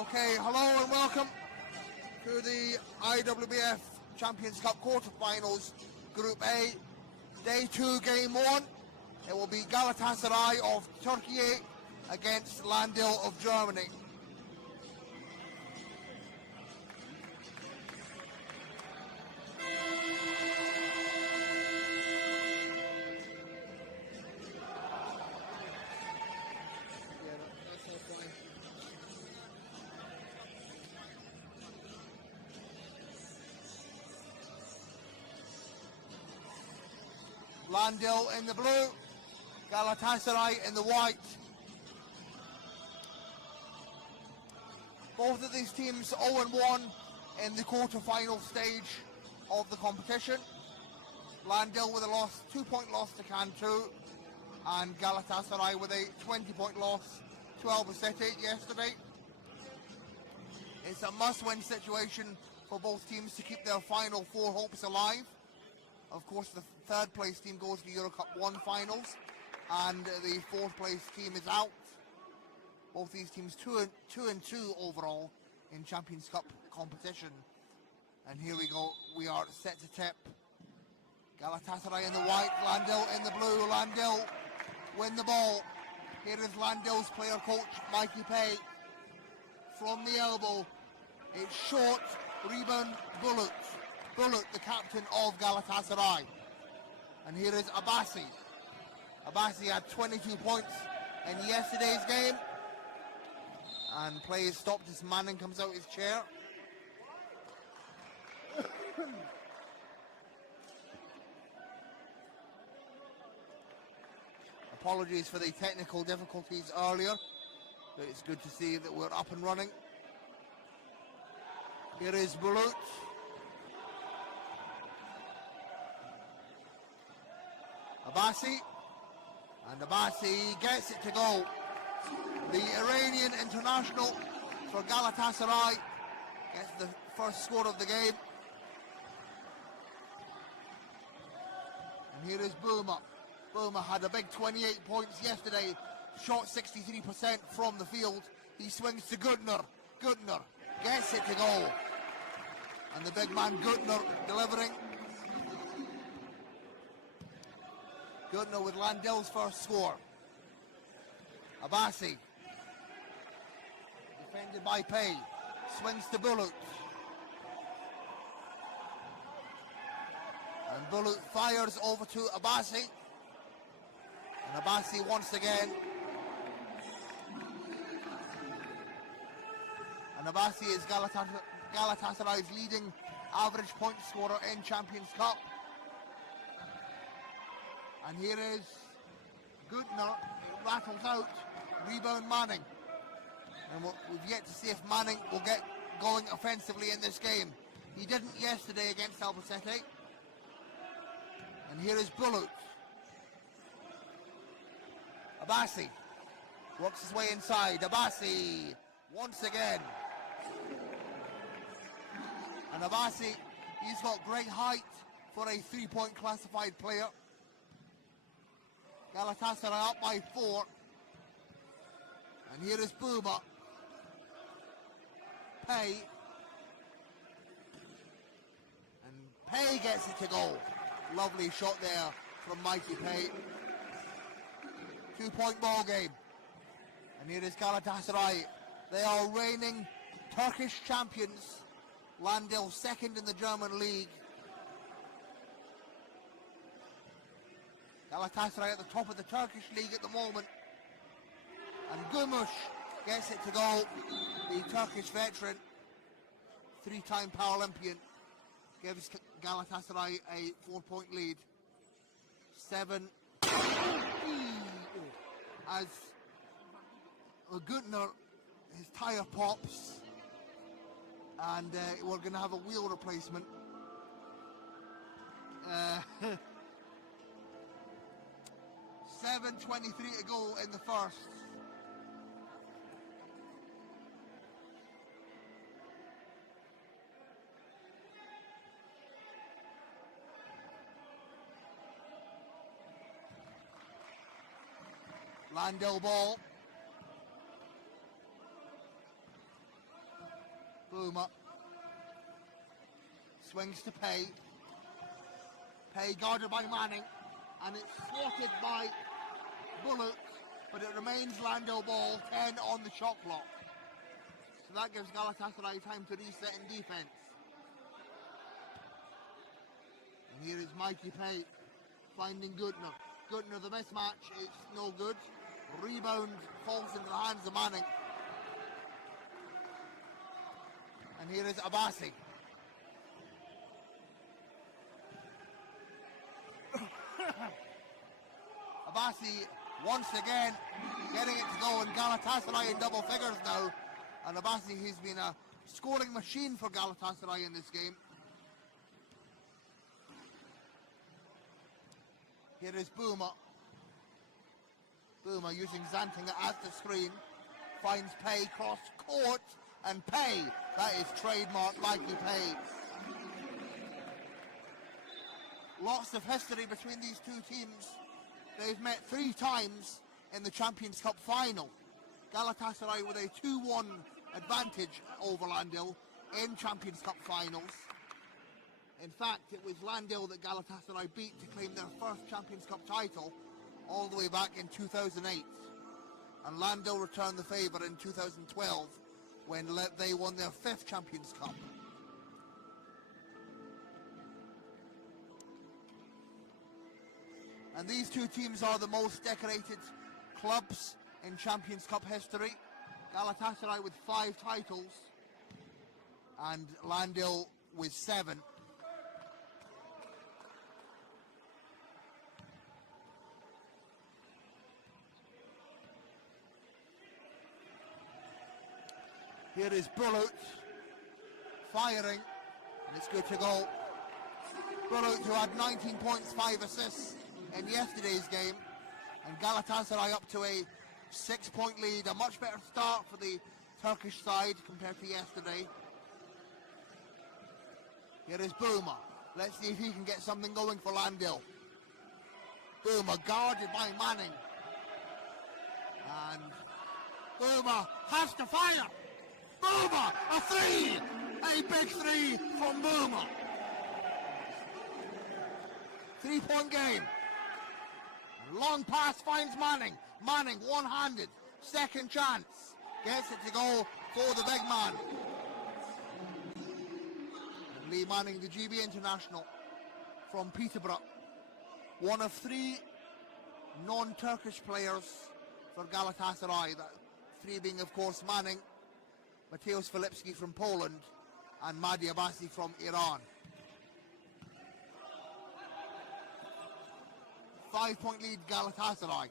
Okay, hello and welcome to the IWBF Champions Cup quarterfinals, Group A, Day 2, Game 1. It will be Galatasaray of Turkey against LAHN-DILL of Germany. LAHN-DILL in the blue, Galatasaray in the white. Both of these teams 0-1 in the quarter-final stage of the competition. LAHN-DILL with a 2-point loss to Cantu, and Galatasaray with a 20-point loss to Albacete yesterday. It's a must-win situation for both teams to keep their final four hopes alive. Of course, the third place team goes to Euro Cup 1 finals, and the fourth place team is out. Both these teams 2-2 overall in Champions Cup competition. And here we go, we are set to tip. Galatasaray in the white, LAHN-DILL in the blue. LAHN-DILL win the ball. Here is LAHN-DILL's player coach, Mikey Pay. From the elbow, it's short, rebound, Bullet, the captain of Galatasaray. And here is Abbasi. Abbasi had 22 points in yesterday's game. And play is stopped as Manning comes out his chair. Apologies for the technical difficulties earlier, but it's good to see that we're up and running. Here is Bulut. Abbasi, and Abbasi gets it to go. The Iranian international for Galatasaray gets the first score of the game. And here is Bouma. Bouma had a big 28 points yesterday, shot 63% from the field. He swings to Gutner. Gutner gets it to go. And the big man Gutner delivering. Gutner with LAHN-DILL's first score. Abbasi. Defended by Pay. Swings to Bulut. And Bulut fires over to Abbasi. And Abbasi once again. And Abbasi is Galatasaray's leading average point scorer in Champions Cup. And here is Gutner, it rattles out, rebound Manning. And we've yet to see if Manning will get going offensively in this game. He didn't yesterday against Albacete. And here is Bulut. Abbasi works his way inside. Abbasi once again. And Abbasi, he's got great height for a 3-point classified player. Galatasaray up by 4. And here is Bouma. Pay. And Pay gets it to go. Lovely shot there from Mikey Pay. 2-point ball game. And here is Galatasaray. They are reigning Turkish champions. LAHN-DILL second in the German league. Galatasaray at the top of the Turkish league at the moment. And Gumush gets it to go. The Turkish veteran, 3-time Paralympian, gives Galatasaray a 4-point lead. 7. As Gutner, his tyre pops. And we're going to have a wheel replacement. 7:23 to go in the first. LAHN-DILL ball. Boomer. Swings to Pay. Pay guarded by Manning. And it's swatted by Bullock. But it remains LAHN-DILL ball, 10 on the shot clock. So that gives Galatasaray time to reset in defence. And here is Mikey Pay finding Gutner. Gutner, the mismatch, it's no good. Rebound falls into the hands of Manning. And here is Abbasi. Abbasi once again getting it to go, and Galatasaray in double figures now. And Abbasi, he's been a scoring machine for Galatasaray in this game. Here is Boomer. Boomer using Zantinger as the screen. Finds Pay cross court, and Pay, that is trademark Mikey Pay. Lots of history between these two teams. They've met 3 times in the Champions Cup final. Galatasaray with a 2-1 advantage over LAHN-DILL in Champions Cup finals. In fact, it was LAHN-DILL that Galatasaray beat to claim their first Champions Cup title all the way back in 2008. And LAHN-DILL returned the favour in 2012 when they won their 5th Champions Cup. And these two teams are the most decorated clubs in Champions Cup history. Galatasaray with 5 titles and LAHN-DILL with 7. Here is Bullock firing, and it's good to go. Bullock, who had 19 points, 5 assists in yesterday's game, and Galatasaray up to a 6-point lead. A much better start for the Turkish side compared to yesterday. Here is Boomer. Let's see if he can get something going for LAHN-DILL. Boomer guarded by Manning. And Boomer has to fire. Boomer, a 3! A big 3 from Boomer. 3-point game. Long pass finds Manning. Manning one-handed. Second chance. Gets it to go for the big man. And Lee Manning, the GB international from Peterborough. One of 3 non-Turkish players for Galatasaray. That 3 being, of course, Manning, Mateusz Filipski from Poland, and Madi Abbasi from Iran. 5-point lead, Galatasaray.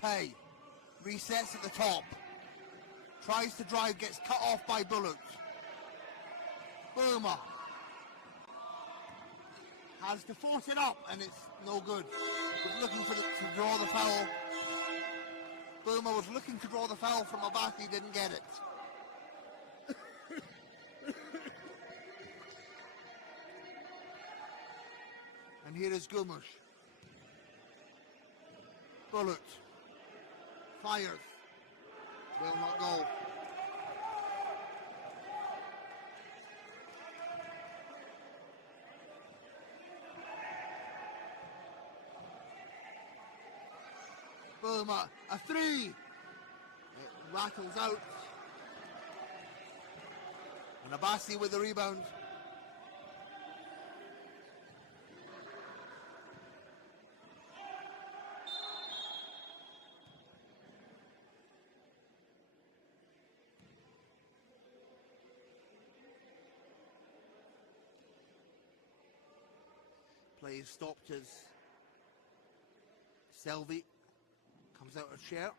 Pay resets at the top. Tries to drive, gets cut off by Bullock. Boomer has to force it up, and it's no good. Was looking to draw the foul. Boomer was looking to draw the foul from Abbasi, didn't get it. And here is Gumush. Bullock fires. Will not go. Boomer, a 3. It rattles out. And Abbasi with the rebound. Play is stopped as Selvi comes out of chair.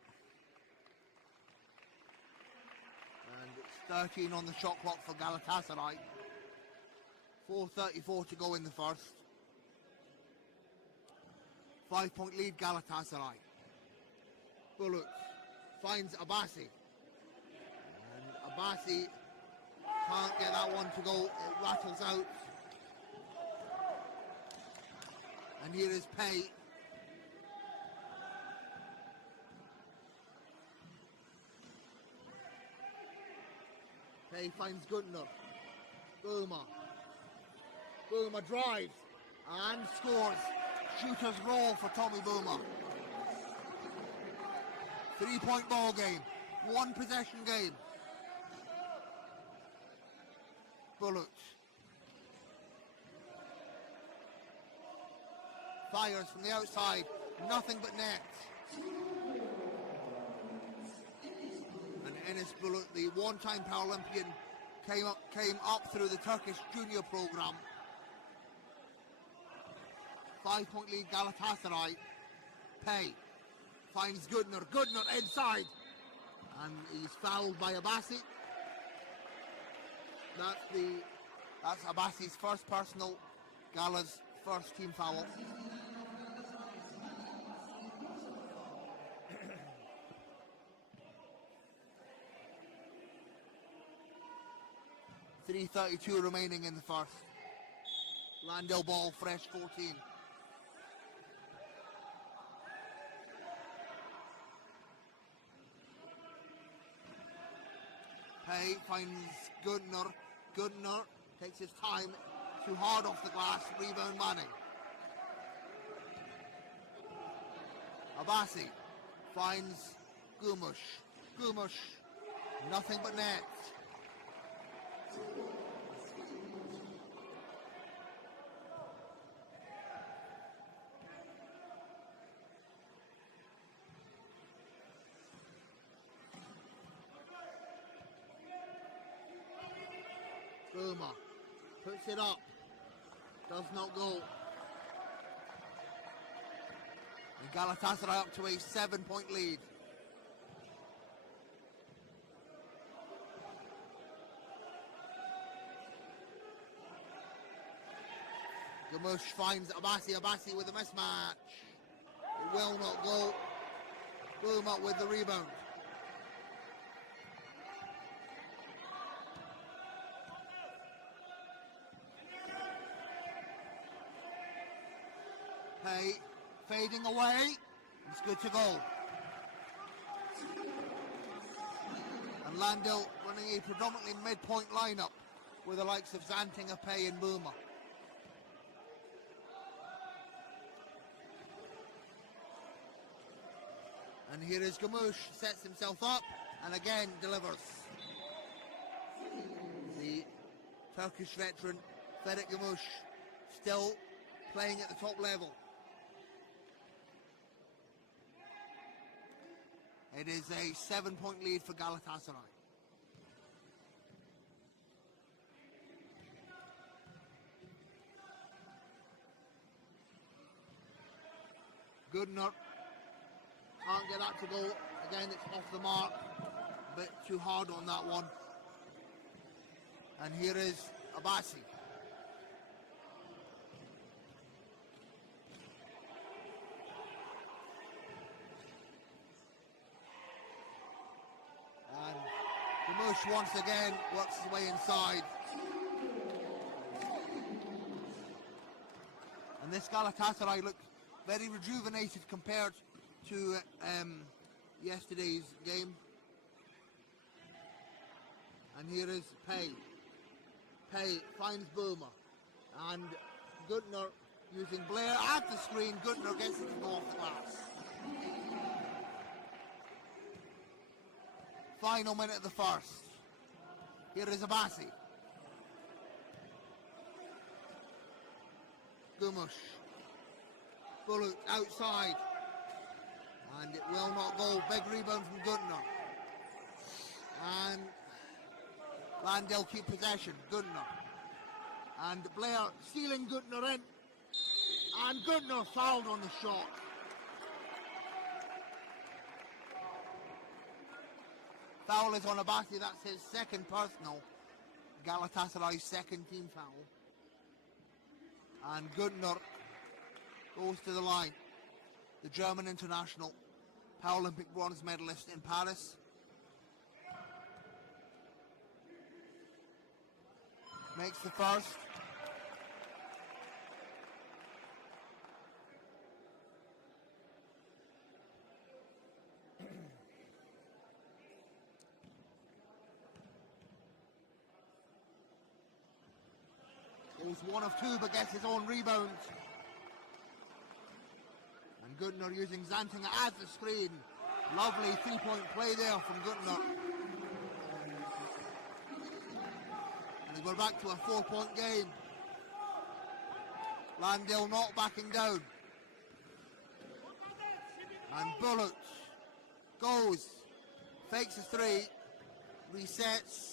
And it's 13 on the shot clock for Galatasaray. 4:34 to go in the first. 5-point lead, Galatasaray. Bullock finds Abbasi. And Abbasi can't get that one to go. It rattles out. And here is Pay. Pei finds Guntner. Boomer. Boomer drives and scores. Shooter's roll for Tommy Boomer. 3-point ball game. 1 possession game. Bullet. Fires from the outside. Nothing but net. And Enes Bullet, the one-time Paralympian, came up through the Turkish junior program. 5-point lead Galatasaray. Pei finds Guntner. Guntner inside. And he's fouled by Abbasi. That's Abbasi's first personal, Gala's first team foul. .332 remaining in the first. LAHN-DILL ball, fresh 14. Pei finds Guntner. Guntner takes his time, too hard off the glass, rebound Manning. Abbasi finds Gumush. Gumush, nothing but net. Boomer puts it up, does not go. And Galatasaray up to a 7-point lead. Gamush finds Abbasi. Abbasi with a mismatch. It will not go. Boomer with the rebound. Pei fading away. It's good to go. And LAHN-DILL running a predominantly mid-point lineup with the likes of Zantinga, Pei and Boomer. And here is Gamush, sets himself up and again delivers. The Turkish veteran Ferit Gamush still playing at the top level. It is a 7-point lead for Galatasaray. Guntner can't get that to go. Again, it's off the mark. A bit too hard on that one. And here is Abbasi. And Gamush once again works his way inside. And this Galatasaray look very rejuvenated compared to yesterday's game. And here is Pei. Pei finds Boomer. And Guntner using Blair at the screen. Guntner gets it to go off the glass. Final minute of the first. Here is Abbasi. Gumush. Bullet outside. And it will not go. Big rebound from Guntner. And LAHN-DILL keep possession. Guntner. And Blair stealing Guntner in. And Guntner fouled on the shot. Foul is on Abbasi. That's his second personal. Galatasaray's second team foul. And Guntner goes to the line. The German international, Paralympic bronze medalist in Paris. Makes the first. Goes 1 of 2 but gets his own rebound. And Guntner using Zantinger as the screen. Lovely 3-point play there from Guntner. And we're back to a 4-point game. LAHN-DILL not backing down. And Bullet goes, fakes a 3, resets.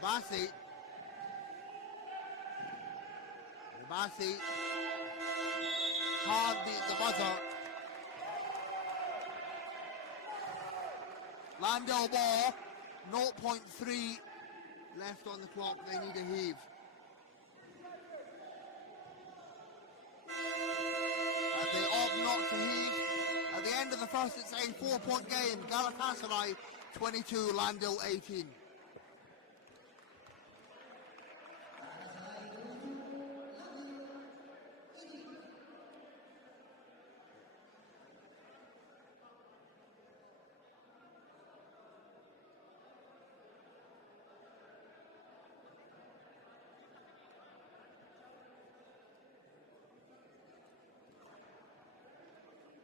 Bassi can't beat the buzzer. LAHN-DILL ball, 0.3 left on the clock, they need a heave. And they opt not to heave. At the end of the first, it's a 4-point game. Galatasaray 22, LAHN-DILL 18.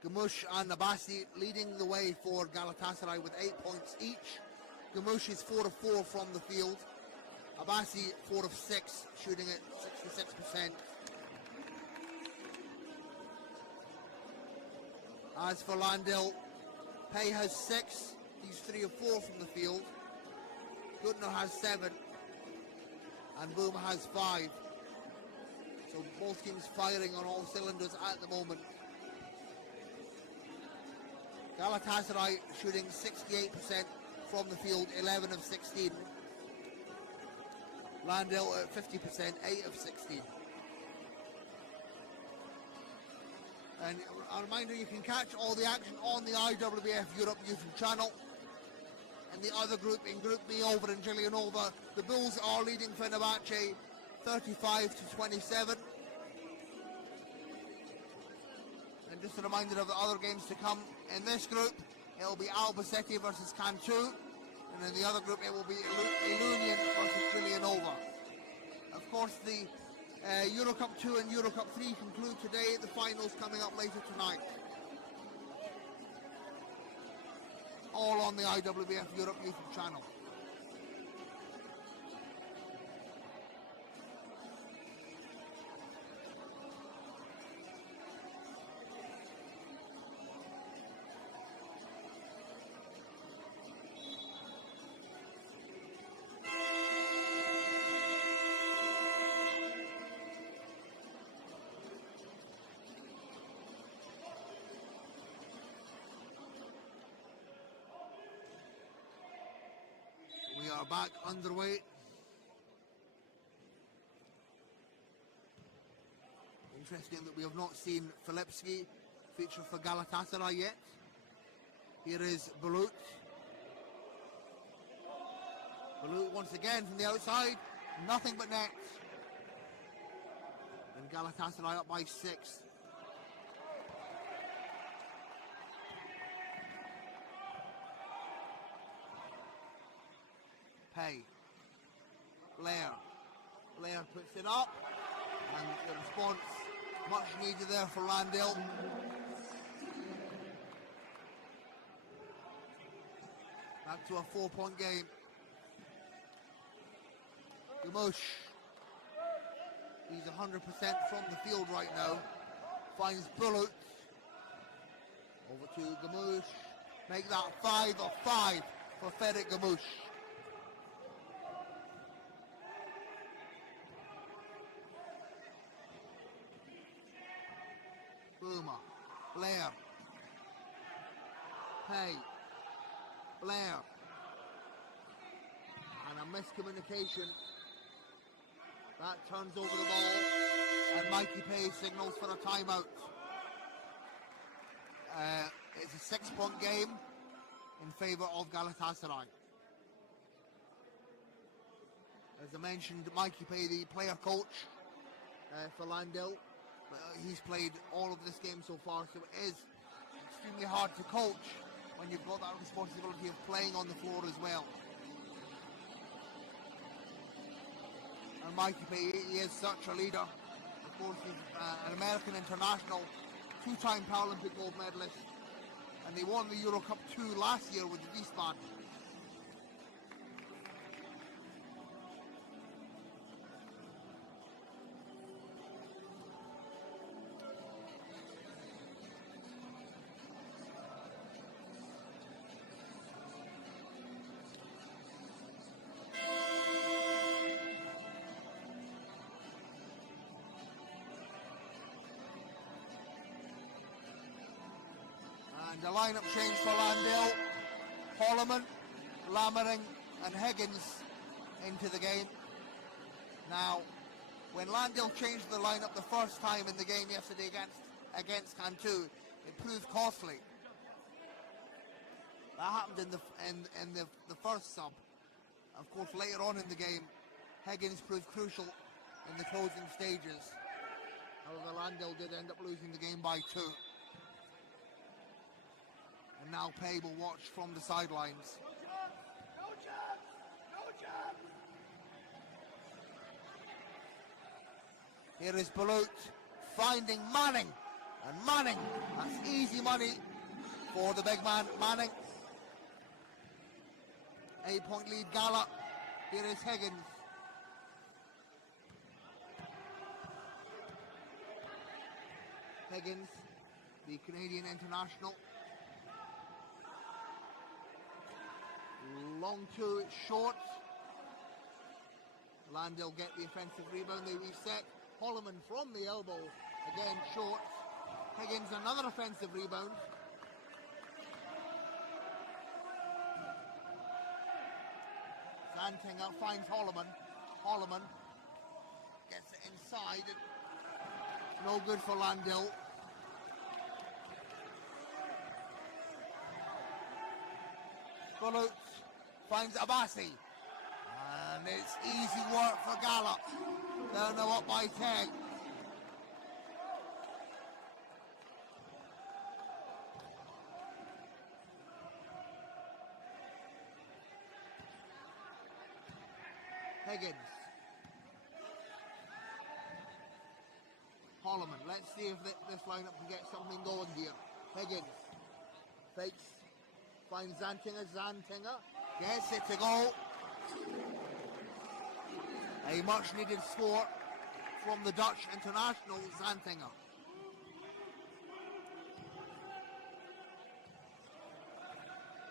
Gamush and Abassi leading the way for Galatasaray with 8 points each. Gamush is 4 of 4 from the field. Abassi 4 of 6, shooting at 66%. As for LAHN-DILL, Pei has 6. He's 3 of 4 from the field. Guntner has 7. And Boom has 5. So both teams firing on all cylinders at the moment. Galatasaray shooting 68% from the field, 11 of 16. LAHN-DILL at 50%, 8 of 16. And a reminder, you can catch all the action on the IWBF Europe YouTube channel. And the other group, in Group B over in Giulianova, the Bulls are leading Fenerbahce 35-27. And just a reminder of the other games to come. In this group, it will be Albacete versus Cantu. And in the other group, it will be Ilunion versus Giulianova. Of course, the Euro Cup 2 and Euro Cup 3 conclude today. The finals coming up later tonight. All on the IWBF Europe YouTube channel. We are back underway. Interesting that we have not seen Filipski feature for Galatasaray yet. Here is Bulut. Bulut once again from the outside, nothing but net. And Galatasaray up by 6. Pei. Blair puts it up, and the response much needed there for LAHN-DILL. Back to a 4-point game. Gamush. He's 100% from the field right now. Finds Bullet. Over to Gamush. Make that 5 of 5 for Ferit Gamush. Boomer, Blair, Pei, Blair, and a miscommunication. That turns over the ball, and Mikey Pei signals for a timeout. It's a 6-point game in favour of Galatasaray. As I mentioned, Mikey Pei, the player coach for LAHN-DILL. He's played all of this game so far, so it is extremely hard to coach when you've got that responsibility of playing on the floor as well. mighty play. He is such a leader. Of course, he's an American international, two-time Paralympic gold medalist, and they won the Euro Cup 2 last year with Wiesbaden. And the lineup change for LAHN-DILL. Holloman, Lammering and Higgins into the game. Now, when LAHN-DILL changed the lineup the first time in the game yesterday against Cantu, it proved costly. That happened in the first sub. Of course, later on in the game, Higgins proved crucial in the closing stages. However, LAHN-DILL did end up losing the game by 2. And now Pay will watch from the sidelines. No chance! Here is Balut finding Manning. And Manning, that's easy money for the big man, Manning. 8-point lead, Gala. Here is Higgins. Higgins, the Canadian international. Long 2, it's short. LAHN-DILL get the offensive rebound, they reset. Holloman from the elbow, again short. Higgins another offensive rebound. Zantinger finds Holloman. Holloman gets it inside. No good for LAHN-DILL. Balut finds Abassi. And it's easy work for Gala. They're now up by 10. Higgins. Holloman. Let's see if this lineup can get something going here. Higgins fakes. Finds Zantinger. Zantinger gets it to go. A much needed score from the Dutch international, Zantinger.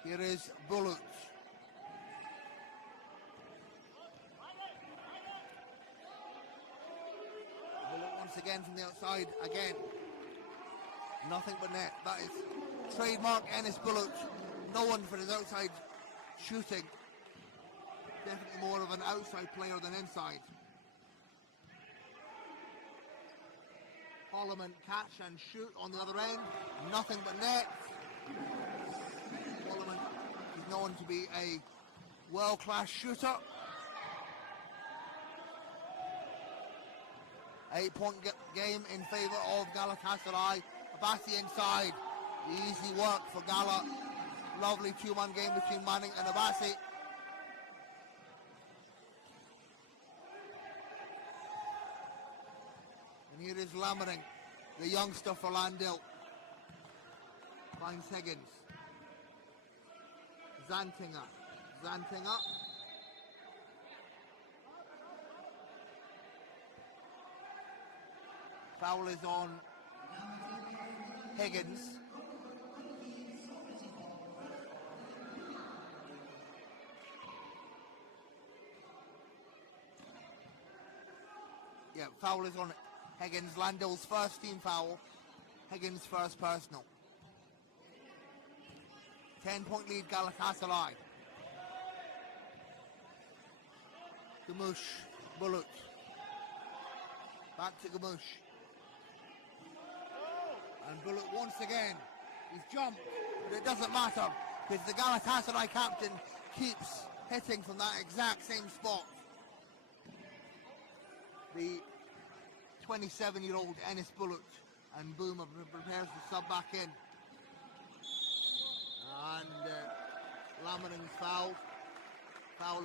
Here is Balut. Balut once again from the outside, again. Nothing but net. That is trademark Ennis Balut. No one for his outside shooting. Definitely more of an outside player than inside. Holloman catch and shoot on the other end. Nothing but net. Holloman is known to be a world-class shooter. 8-point game in favour of Galatasaray. Abassi inside. Easy work for Gala. Lovely two-man game between Manning and Abassi. And here is Lammering, the youngster for LAHN-DILL. Finds Higgins. Zantinger. Zantinger. Foul is on Higgins. Yeah, foul is on Higgins. LAHN-DILL's first team foul. Higgins' first personal. 10-point lead, Galatasaray. Gamouche. Balut. Back to Gamouche. And Balut once again. He's jumped, but it doesn't matter because the Galatasaray captain keeps hitting from that exact same spot. The 27-year-old Ennis Balut, and Boomer prepares to sub back in. And Lammering's foul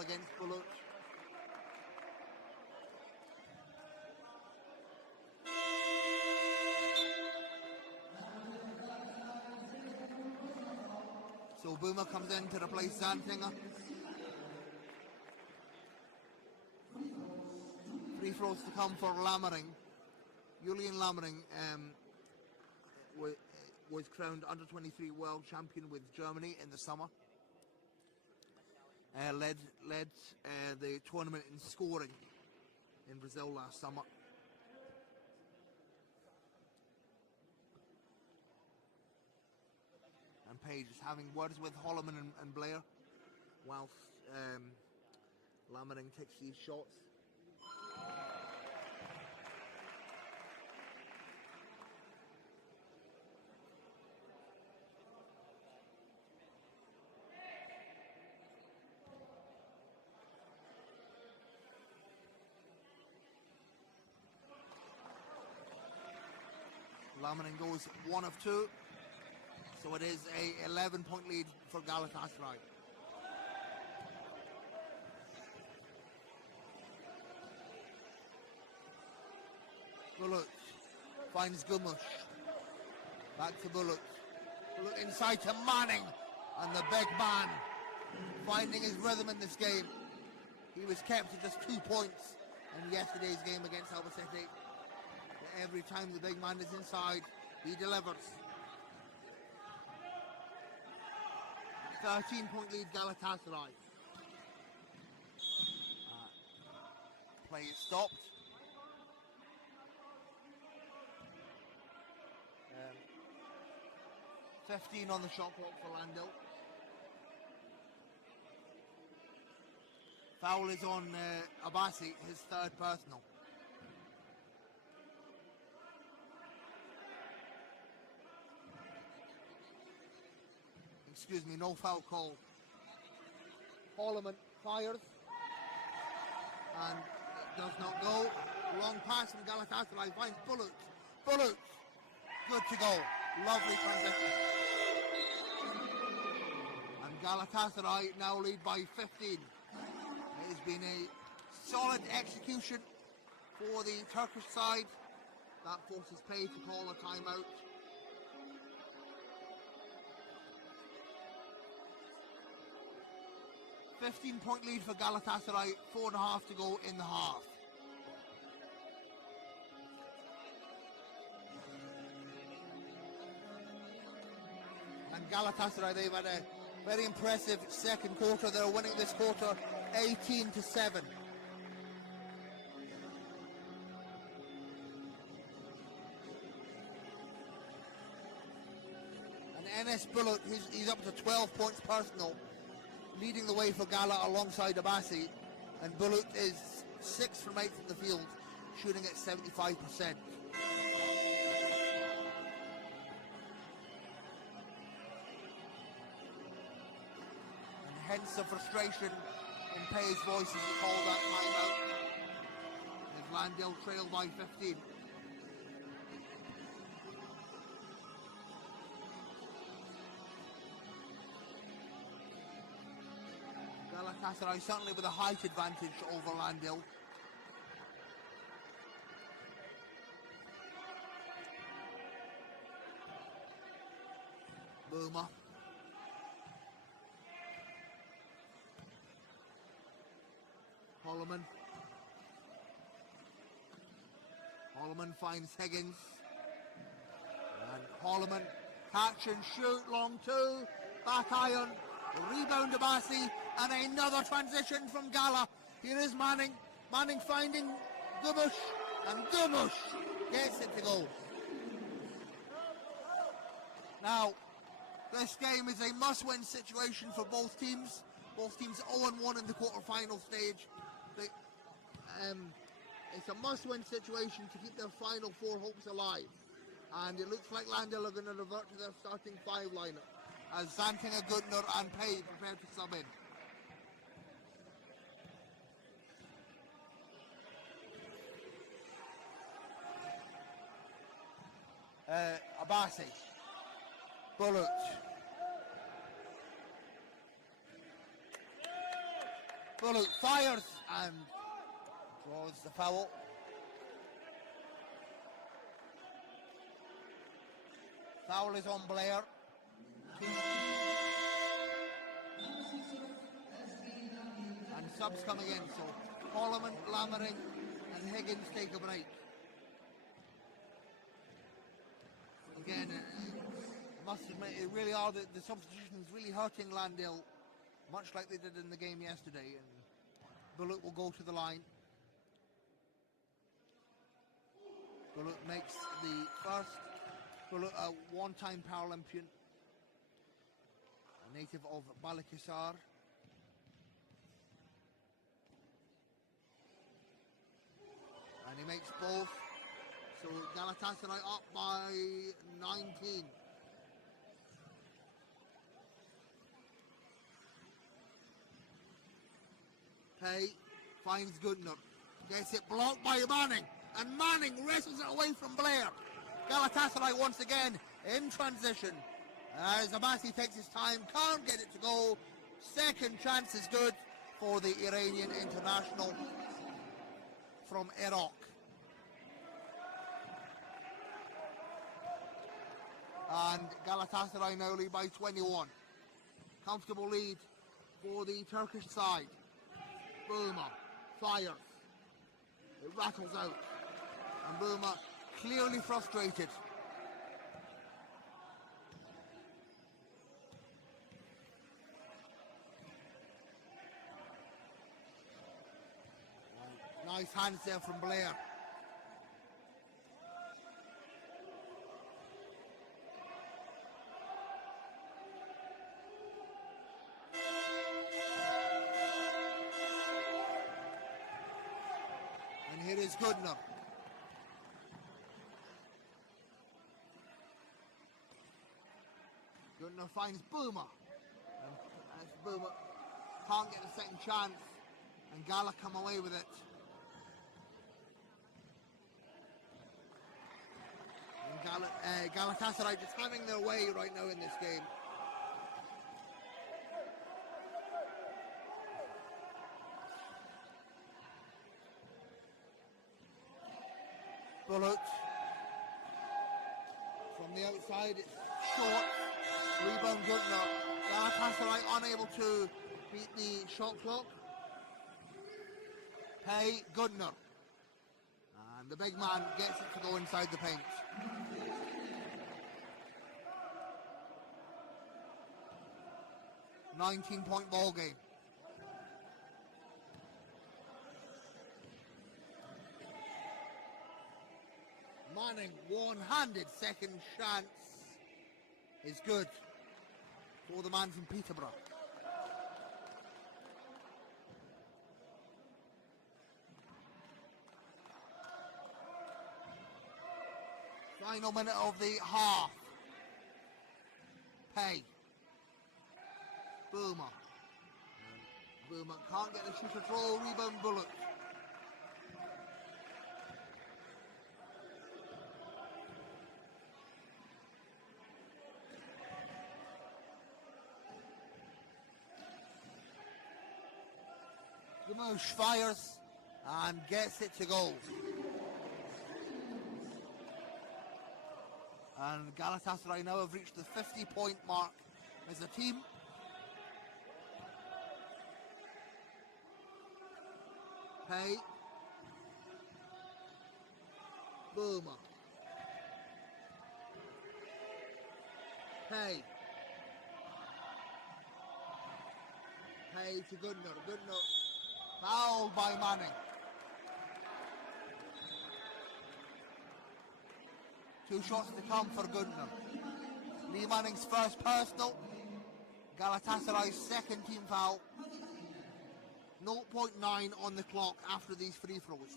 against Balut. So Boomer comes in to replace Zantinger. Free throws to come for Lammering. Julian Lammering was crowned under-23 world champion with Germany in the summer. Led the tournament in scoring in Brazil last summer. And Page is having words with Holloman and Blair whilst Lammering takes these shots. Lammering goes 1 of 2, so it is a 11-point lead for Galatasaray. Bullet finds Gumush. Back to Bullet. Bullet inside to Manning, and the big man finding his rhythm in this game. He was kept to just 2 points in yesterday's game against Albacete. Every time the big man is inside, he delivers. 13-point lead Galatasaray. Play is stopped. 15 on the shot clock for LAHN-DILL. Foul is on Abassi, his third personal. Excuse me, no foul call. Holloman fires and it does not go. Long pass from Galatasaray finds Bullet. Bullet, good to go. Lovely transition. And Galatasaray now lead by 15. It has been a solid execution for the Turkish side. That forces Pay to call a timeout. A 15-point lead for Galatasaray, 4.5 to go in the half. And Galatasaray, they've had a very impressive second quarter. They're winning this quarter 18-7. And NS Bullet, he's up to 12 points personal, leading the way for Gala alongside Abassi. And Bullet is 6 from 8 from the field, shooting at 75%. Hence the frustration in Pay's voice as he called that timeout. As LAHN-DILL trailed by 15. Galatasaray certainly with a height advantage over LAHN-DILL. Boomer. Holloman finds Higgins. And Holloman catch and shoot, long two, back iron, rebound to Abassi, and another transition from Gala. Here is Manning. Manning finding Gumush, and Gumush gets it to go. Now, this game is a must-win situation for both teams. Both teams 0-1 in the quarter-final stage. It's a must-win situation to keep their final 4 hopes alive. And it looks like LAHN-DILL are going to revert to their starting 5 lineup as Zantinger, Guttner and Pay prepare to sub in. Abassi. Bullet. Bullet fires and draws the foul. Foul is on Blair. subs coming in. So Holloman, Lammering and Higgins take a break. Again, I must admit, it really are the substitutions really hurting LAHN-DILL, much like they did in the game yesterday. And Bullock will go to the line. Bullock makes the first. Bullock, a one-time Paralympian, a native of GALATASARAY. And he makes both. So Galatasaray up by 19. Pay finds Goodner. Gets it blocked by Manning. And Manning wrestles it away from Blair. Galatasaray once again in transition. As Abasi takes his time, can't get it to go. Second chance is good for the Iranian international from Iraq. And Galatasaray now lead by 21. Comfortable lead for the Turkish side. Boomer fires. It rattles out. And Boomer clearly frustrated. Nice hands there from Blair. And here is Goodner. Goodner finds Boomer. And as Boomer can't get a second chance, and Gala come away with it. And Galatasaray just having their way right now in this game. Bullet from the outside, it's short. Rebound Goodner. Galatasaray unable to beat the shot clock. Pay Goodner. And the big man gets it to go inside the paint. $19-point ball game. Manning, one-handed second chance is good for the man from Peterborough. Final minute of the half. Pay. Boomer. Boomer can't get the shooter throw. Rebound Bullock. Gumouche fires and gets it to go. And Galatasaray now have reached the 50-point mark as a team. Pay. Boomer. Pay. Pay to Goodner. Goodner fouled by Manning. 2 shots to come for Goodner. Lee Manning's first personal. Galatasaray's second team foul. 0.9 on the clock after these free throws.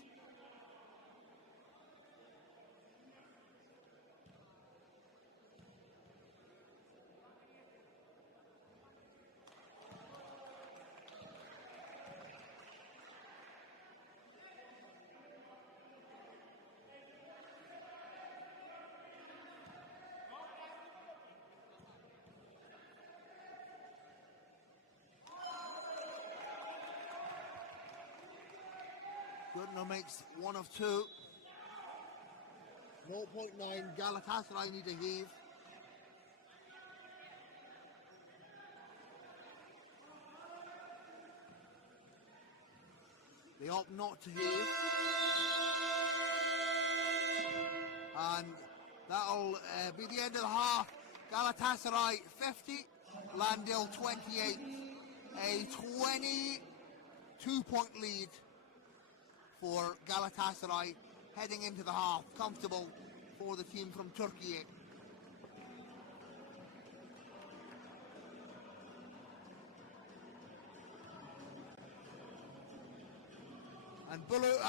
Goodner makes 1 of 2. 0.9, Galatasaray need a heave. They opt not to hear. And that'll be the end of the half. Galatasaray 50, LAHN-DILL 28. A 22-point lead for Galatasaray heading into the half. Comfortable for the team from Turkey. And Bulut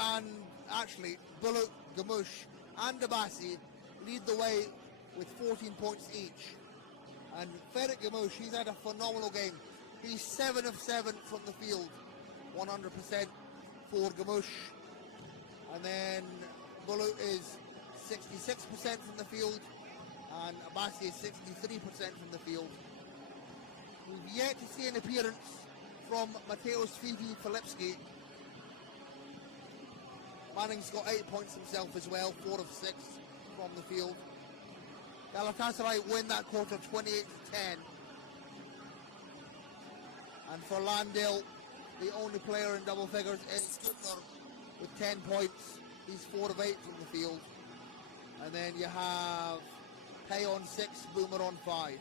Gamush and Abassi lead the way with 14 points each. And Ferit Gamush, he's had a phenomenal game. He's 7 of 7 from the field, 100% for Gamush. And then Bulut is 66% from the field, and Abassi is 63% from the field. We've yet to see an appearance from Mateusz Filipski. Manning's got 8 points himself as well, 4 of 6 from the field. Galatasaray win that quarter 28-10. And for LAHN-DILL, the only player in double figures is Stuttgart with 10 points. He's 4 of 8 from the field. And then you have Pay on 6, Boomer on 5.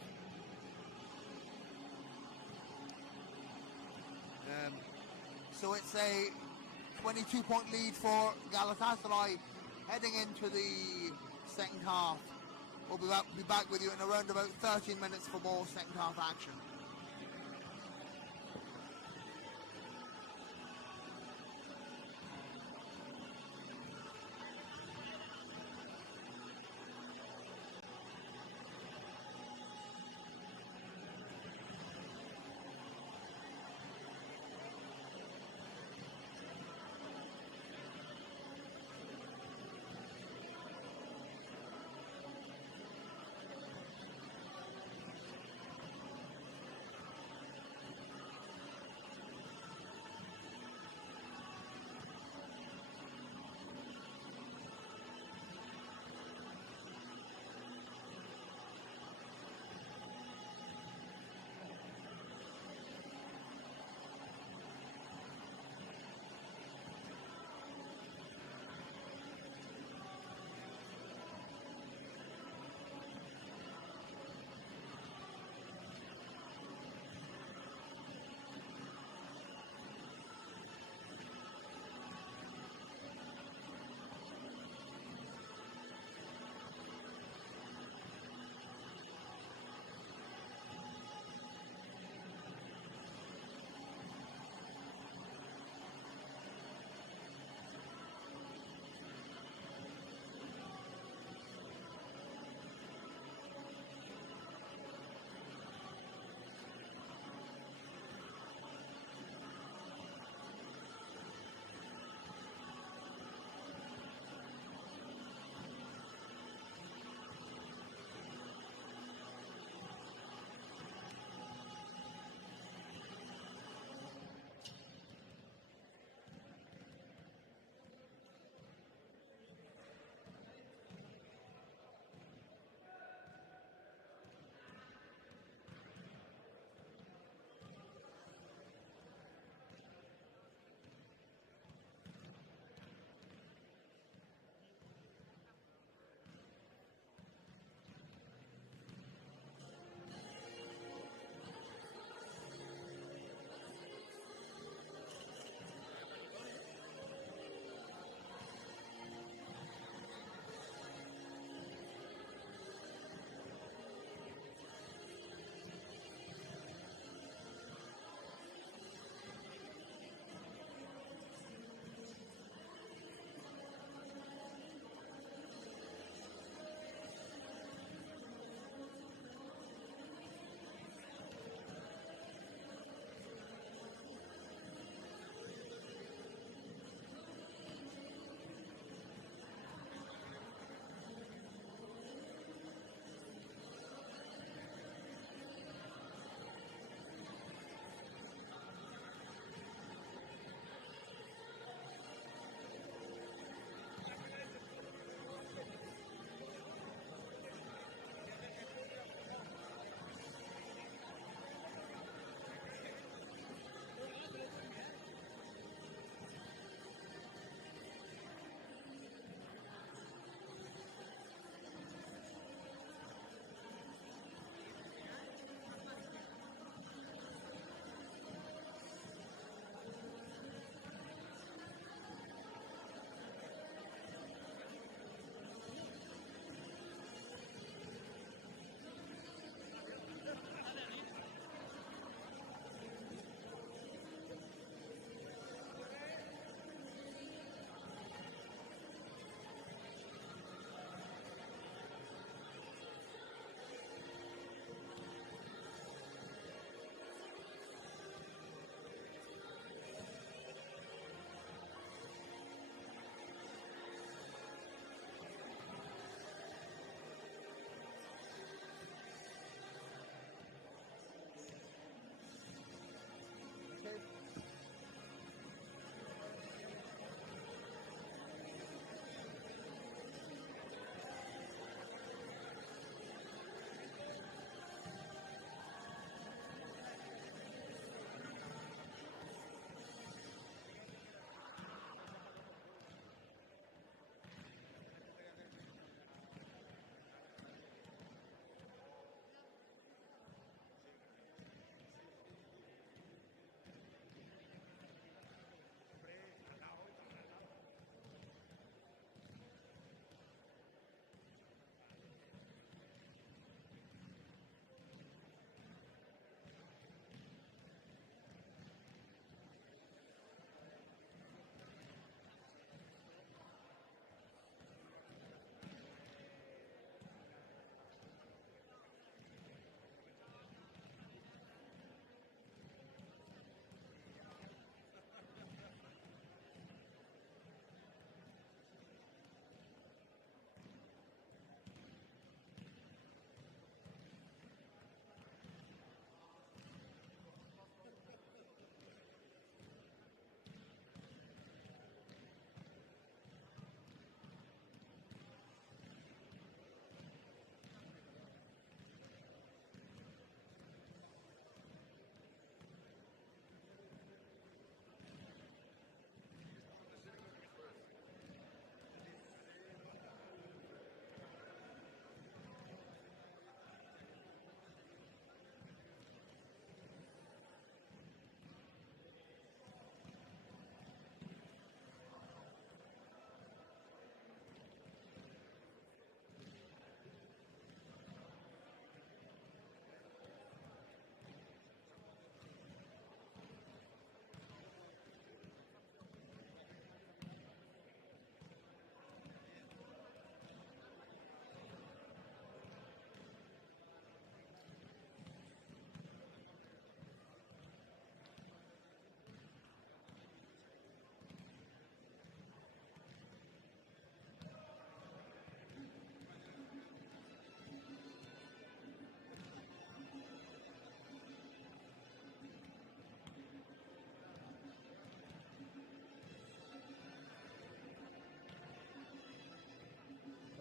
So it's a 22-point lead for Galatasaray heading into the second half. We'll be back with you in around about 13 minutes for more second half action.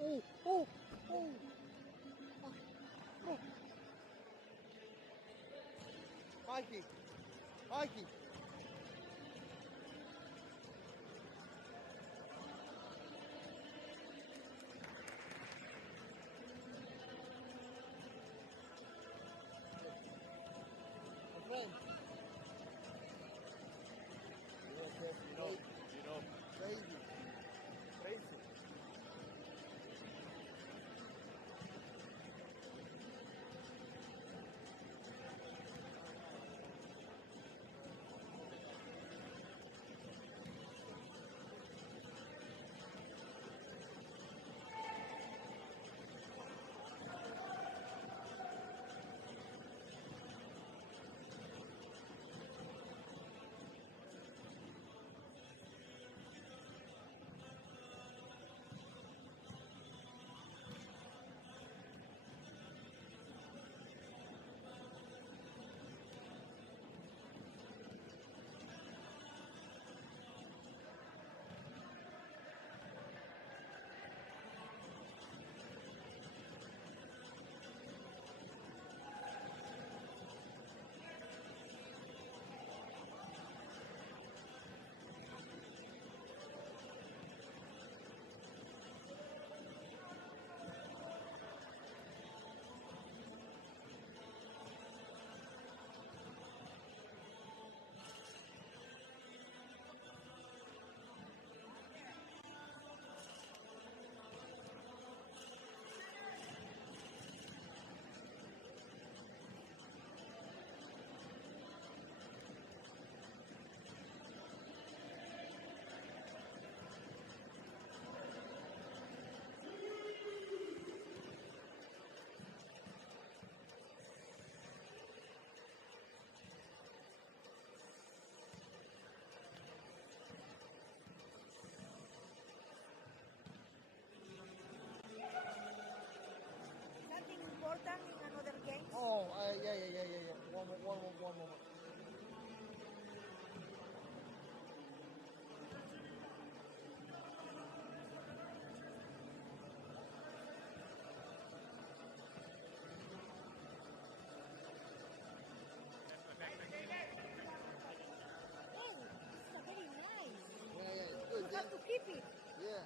Oh, oh, oh. Oh. Mikey, Mikey. My friend. Crazy. Crazy. Something important in another game? Oh, yeah. One moment. Hey, this is a very nice. Yeah, it's You good. have to keep it. Yeah.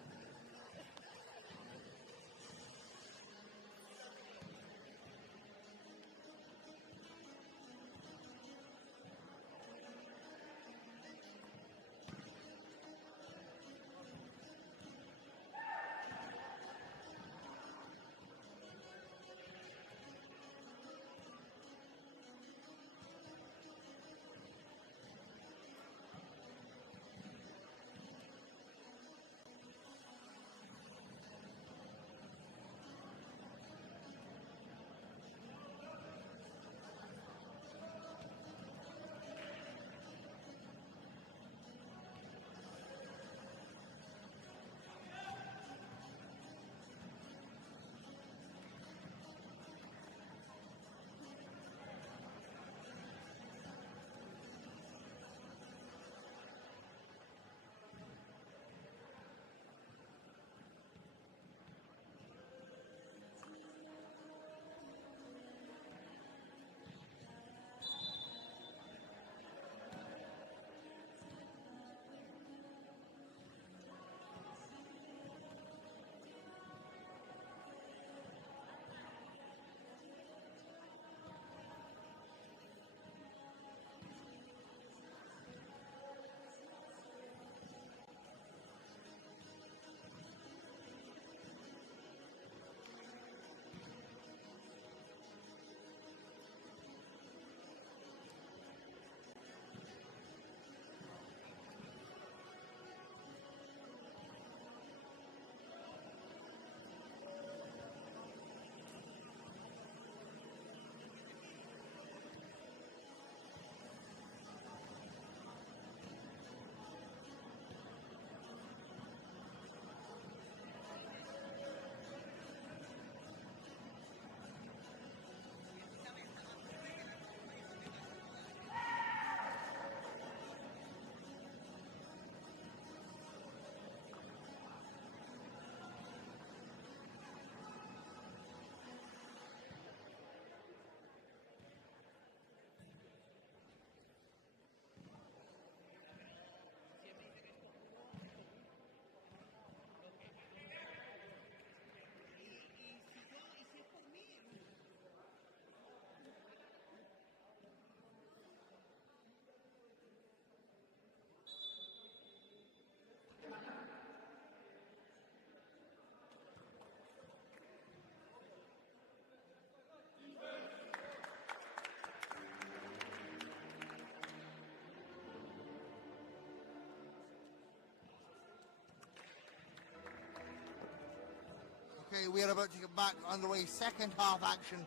Okay, we are about to get back underway. Second half action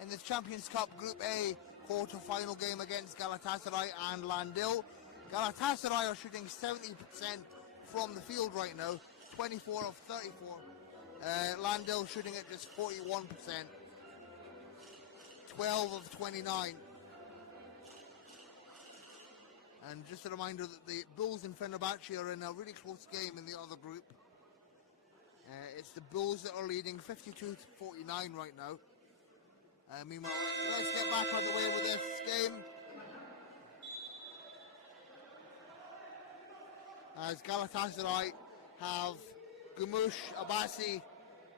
in the Champions Cup Group A quarter-final game against Galatasaray and LAHN-DILL. Galatasaray are shooting 70% from the field right now, 24 of 34. LAHN-DILL shooting at just 41%, 12 of 29. And just a reminder that the Bulls and Fenerbahce are in a really close game in the other group. It's the Bulls that are leading 52-49 right now. Meanwhile, let's get back on the way with this game. As Galatasaray have Gumush, Abassi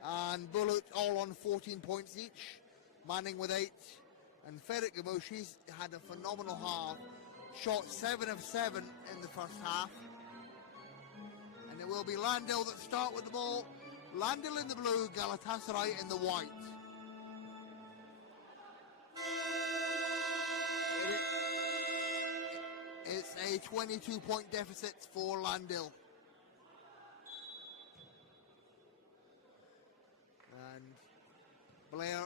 and Bulut all on 14 points each. Manning with 8. And Ferit Gumush, he's had a phenomenal half. Shot 7 of 7 in the first half. And it will be LAHN-DILL that start with the ball. LAHN-DILL in the blue, Galatasaray in the white. It's a 22-point deficit for LAHN-DILL. And Blair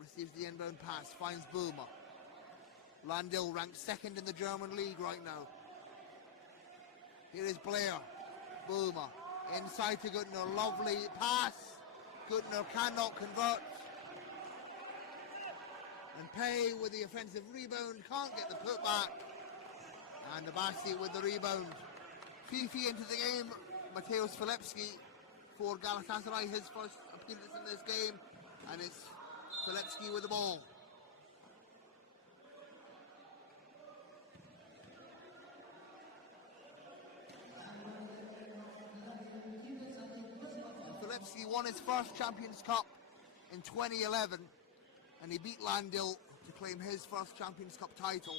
receives the inbound pass, finds Boomer. LAHN-DILL ranked second in the German league right now. Here is Blair. Boomer. Inside to Guttner. Lovely pass. Guttner cannot convert. And Pay with the offensive rebound. Can't get the putback. And Abassi with the rebound. Fifi into the game. Mateusz Filipski for Galatasaray. His first appearance in this game. And it's Filipski with the ball. Filipski won his first Champions Cup in 2011 and he beat LAHN-DILL to claim his first Champions Cup title.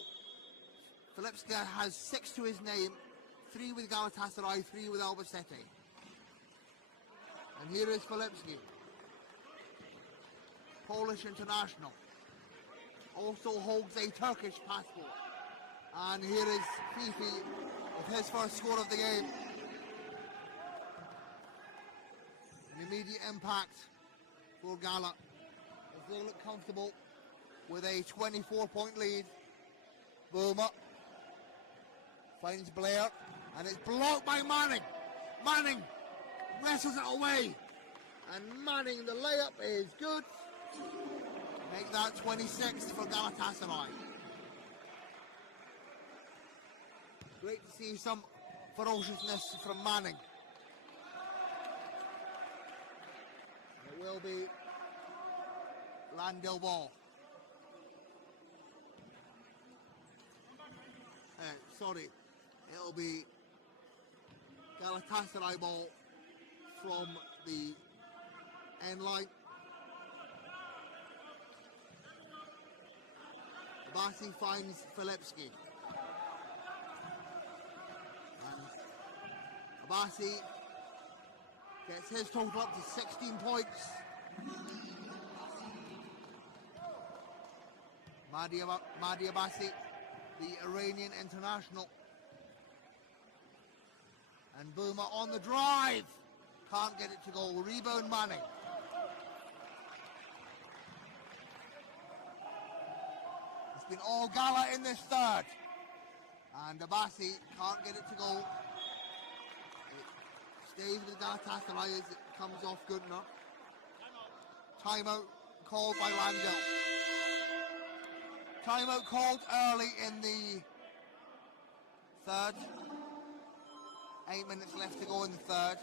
Filipski has 6 to his name, 3 with Galatasaray, 3 with Albacete. And here is Filipski, Polish international, also holds a Turkish passport. And here is Fifi with his first score of the game. An immediate impact for Gala as they look comfortable with a 24-point lead. Boomer finds Blair and it's blocked by Manning. Manning wrestles it away and Manning, the layup is good. Make that 26 for Galatasaray. Great to see some ferociousness from Manning. It will be LAHN-DILL ball. Sorry, it'll be Galatasaray ball from the end line. Abassi finds Filipski. And Abassi gets his total up to 16 points. Mahdi Abassi, the Iranian international. And Boomer on the drive. Can't get it to go. Rebound Manning. It's been all Gala in this third. And Abassi can't get it to go. It stays with Galatasaray as it comes off Guttner. Timeout called by LAHN-DILL. Timeout called early in the third. 8 minutes left to go in the third.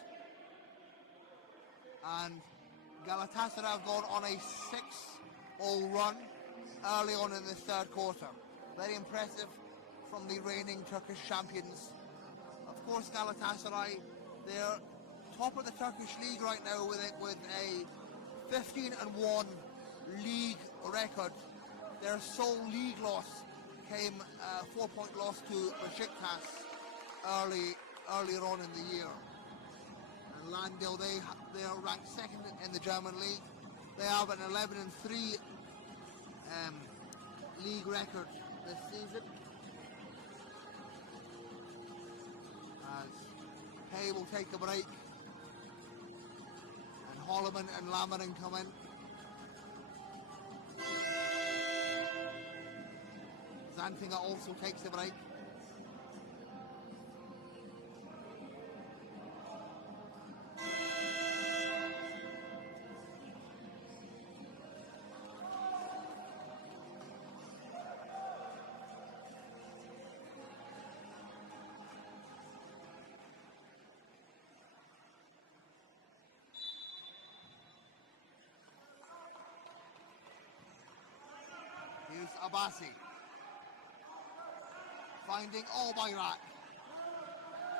And Galatasaray have gone on a 6-0 run early on in the third quarter. Very impressive from the reigning Turkish champions. Of course, Galatasaray, they're top of the Turkish league right now with a 15-1 league record. Their sole league loss came a 4-point loss to Besiktas earlier on in the year. And LAHN-DILL, they are ranked second in the German league. They have an 11-3 league record this season. As Hay will take a break and Holloman and Lamarin come in. Zantinger also takes the break. Here's Abassi. Finding Albayrak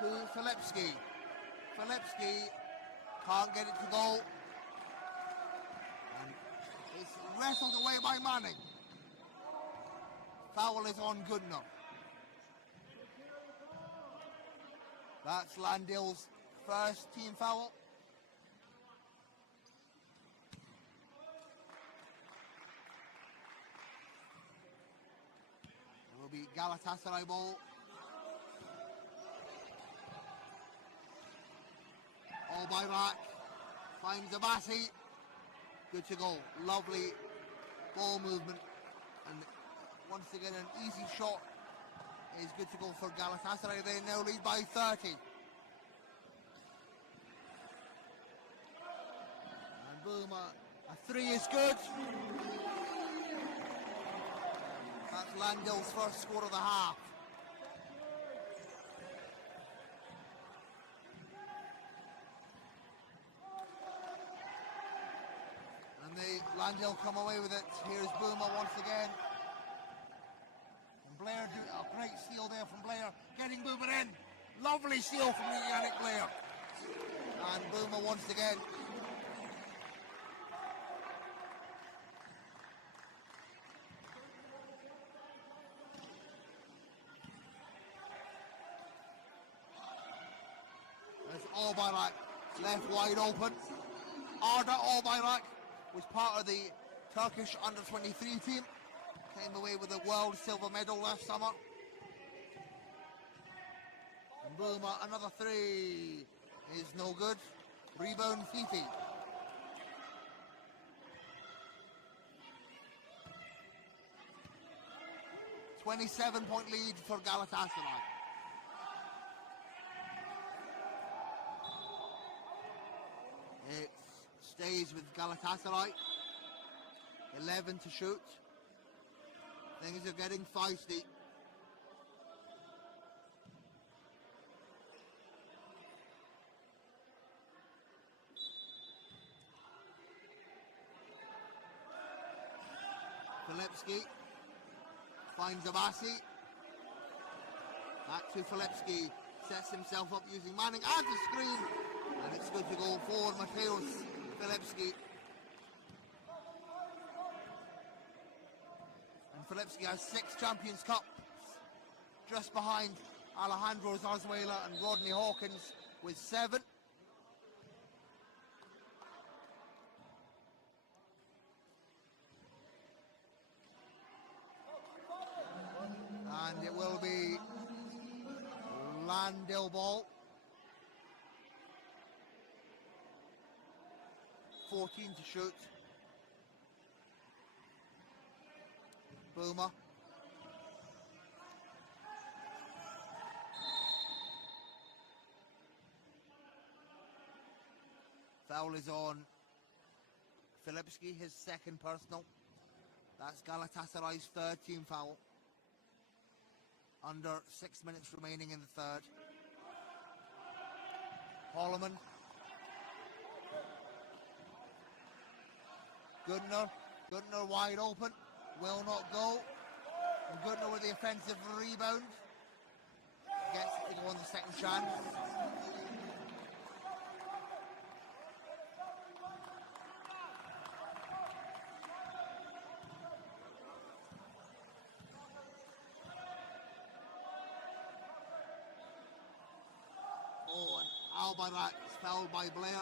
to Filipski. Filipski can't get it to go. And it's wrestled away by Manning. Foul is on Goodner. That's LAHN-DILL's first team foul. It will be Galatasaray ball. Albayrak finds Abassi. Good to go. Lovely ball movement. And once again, an easy shot is good to go for Galatasaray. They now lead by 30. And boom, a three is good. That's LAHN-DILL's first score of the half. And LAHN-DILL come away with it. Here's Boomer once again. And Blair, a great steal there from Blair, getting Boomer in. Lovely steal from Yannick Blair. And Boomer once again. There's Albayrak left wide open. Arda Albayrak was part of the Turkish under-23 team. Came away with a world silver medal last summer. And Boomer, another three is no good. Rebound Fifi. $27-point lead for Galatasaray. It stays with Galatasaray. 11 to shoot. Things are getting feisty. Filipski finds Abassi. Back to Filipski. Sets himself up using Manning and the screen. And it's good to go for Mateusz Filipski. And Filipski has 6 Champions Cups, just behind Alejandro Zarzuela and Rodney Hawkins with 7. And it will be LAHN-DILL ball. 14 to shoot. Boomer. Foul is on Filipski, his second personal. That's Galatasaray's third team foul. Under 6 minutes remaining in the third. Holloman. Goodner wide open. Will not go. And Goodner with the offensive rebound. Gets it to go on the second chance. Oh, and Albayrak is fouled by Blair.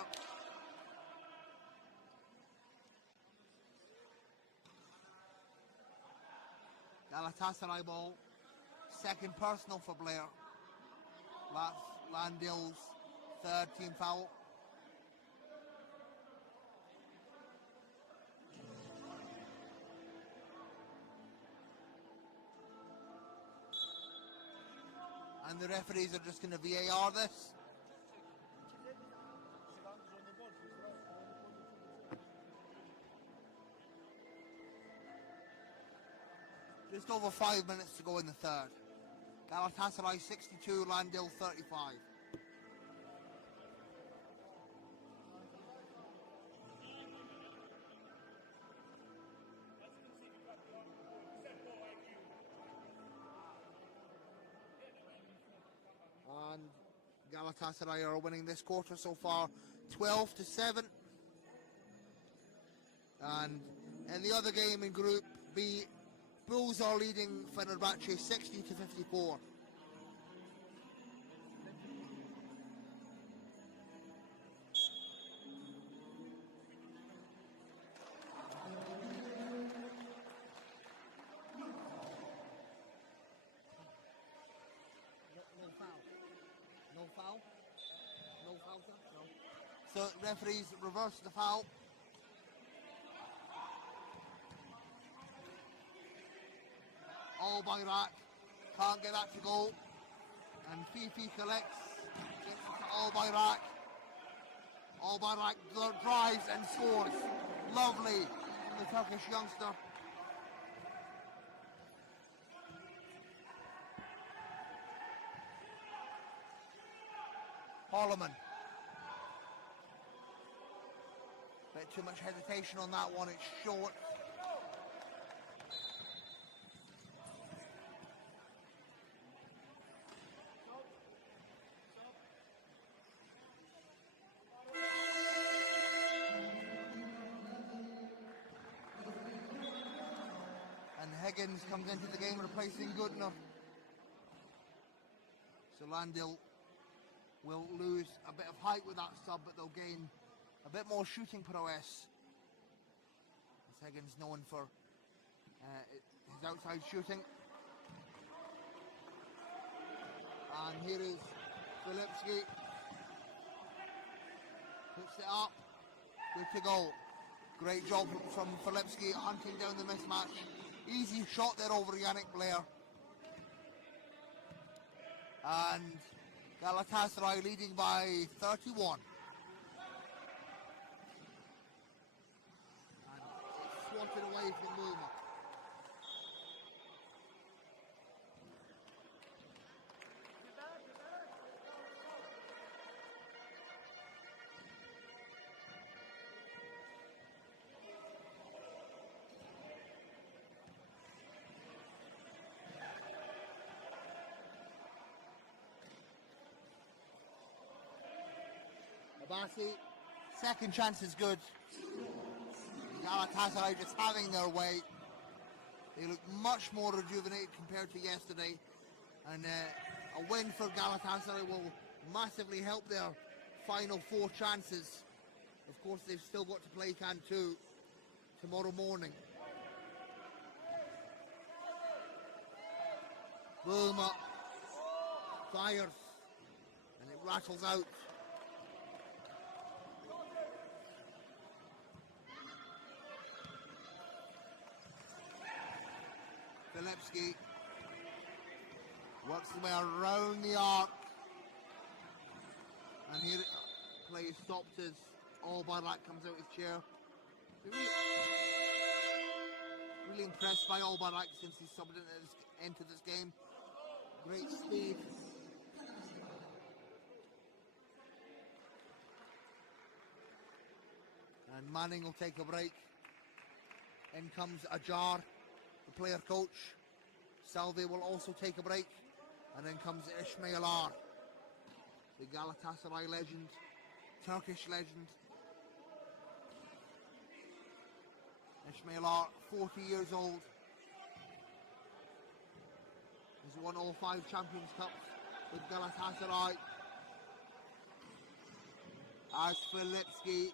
Galatasaray ball. Second personal for Blair. That's LAHN-DILL's third team foul. And the referees are just going to VAR this. Just over 5 minutes to go in the third. Galatasaray 62, LAHN-DILL 35. And Galatasaray are winning this quarter so far 12-7. And in the other game in Group B, Bulls are leading Fenerbahce 60-54. No foul? No foul, sir? No. So referees reverse the foul. All by Rack. Can't get that to go. And Fifi collects. Gets it to All by Rack. All by Rack drives and scores. Lovely from the Turkish youngster. Holloman. Bit too much hesitation on that one, it's short. And Higgins comes into the game replacing Goodner. So LAHN-DILL will lose a bit of height with that sub, but they'll gain a bit more shooting prowess. As Higgins known for his outside shooting. And here is Filipski. Puts it up. Good to go. Great job from Filipski hunting down the mismatch. Easy shot there over Yannick Blair. And Galatasaray leading by 31. And it's swatted away from Mulma. Abassi, second chance is good. Galatasaray just having their way. They look much more rejuvenated compared to yesterday. And a win for Galatasaray will massively help their final 4 chances. Of course, they've still got to play Cantu tomorrow morning. Bulma fires and it rattles out. Filipski works his way around the arc, and here play is stopped as Albayrak comes out his chair. Really impressed by Albayrak since he's subbed into this game. Great speed. And Manning will take a break. In comes Ajar, the player coach. Salve will also take a break. And then comes Ismail R, the Galatasaray legend, Turkish legend. Ismail R, 40 years old. He's won all 5 Champions Cups with Galatasaray. As Filipski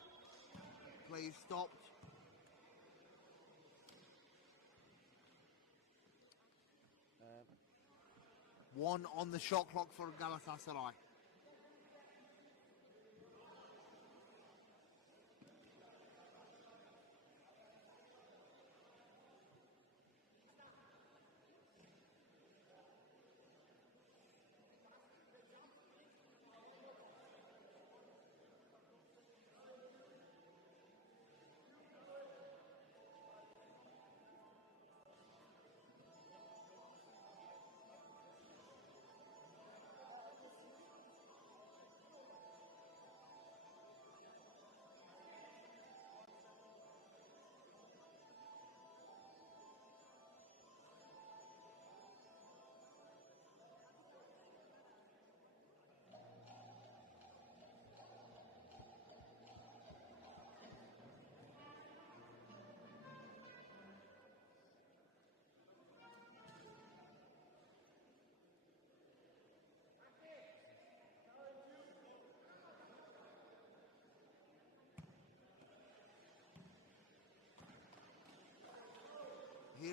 plays stopped. One on the shot clock for Galatasaray.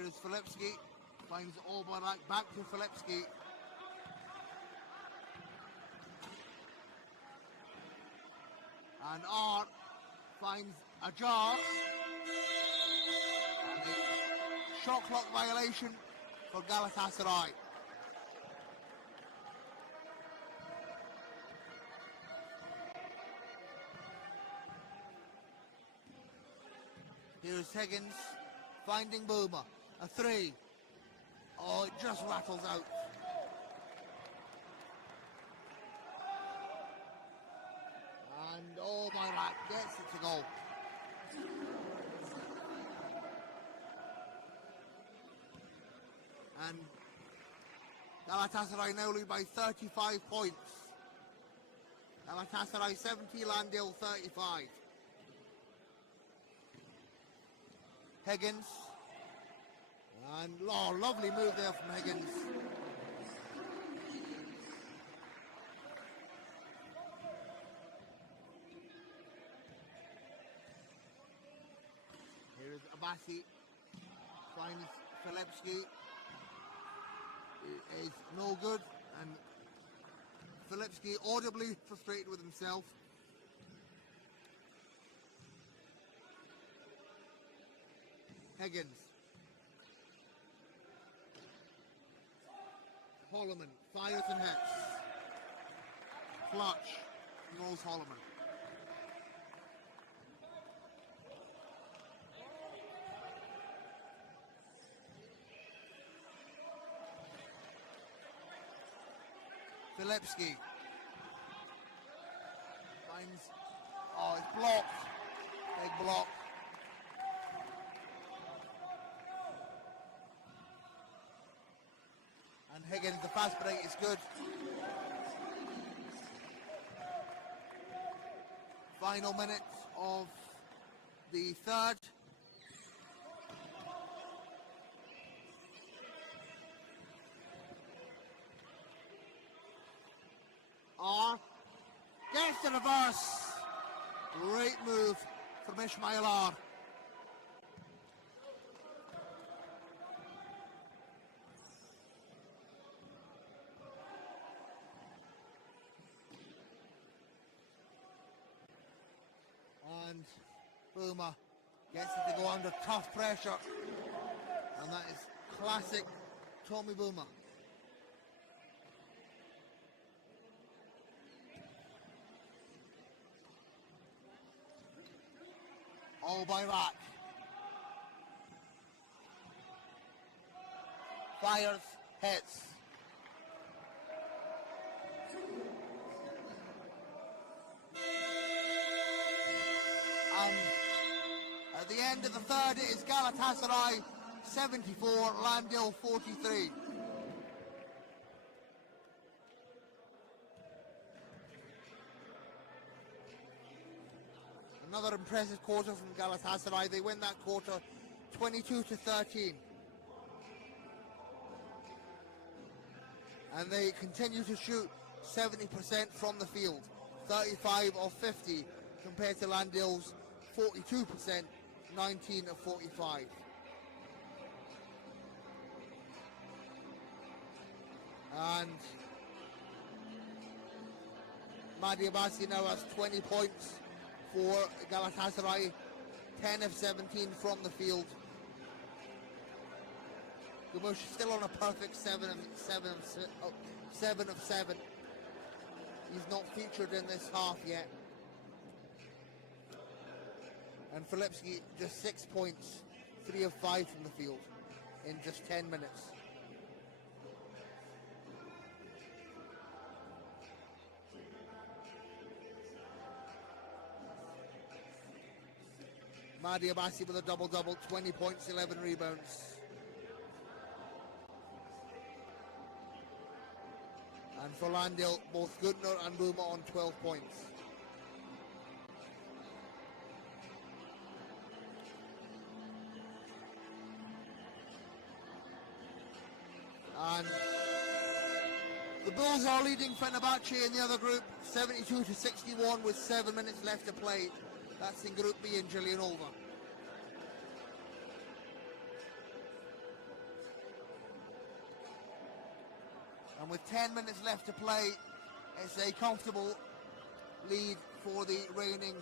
is Filipski, finds Albarak, back to Filipski. And Art finds a jar. And a shot clock violation for Galatasaray. Here's Higgins finding Boomer. A three. Oh, it just rattles out. And Albarak gets it to go. And Galatasaray now lead by 35 points. Galatasaray 70, LAHN-DILL 35. Higgins. And oh, lovely move there from Higgins. Here's Abassi. Finds Filipski. It is no good. And Filipski audibly frustrated with himself. Higgins. Holloman fires and hits. Clutch. Rolls Holloman. Filipski. Finds. Oh, it's blocked. Big block. And Higgins, the fast break is good. Final minutes of the third. R gets the reverse. Great move from Ismail R. And Boomer gets it to go under tough pressure. And that is classic Tommy Boomer. All by Rack. Fires, hits. And at the end of the third, it is Galatasaray 74, LAHN-DILL 43. Another impressive quarter from Galatasaray. They win that quarter 22-13. And they continue to shoot 70% from the field, 35 of 50, compared to LAHN-DILL's 42%, 19 of 45. And Mahdi Abbasi now has 20 points for Galatasaray, 10 of 17 from the field. Gamush still on a perfect 7 of 7. He's not featured in this half yet. And Filipski just 6 points, 3 of 5 from the field in just 10 minutes. Mahdi Abbasi with a double-double, 20 points, 11 rebounds. And for LAHN-DILL, both Gutner and Boomer on 12 points. And the Bulls are leading Fenerbahce in the other group, 72-61 with 7 minutes left to play. That's in Group B in Julianova. And with 10 minutes left to play, it's a comfortable lead for the reigning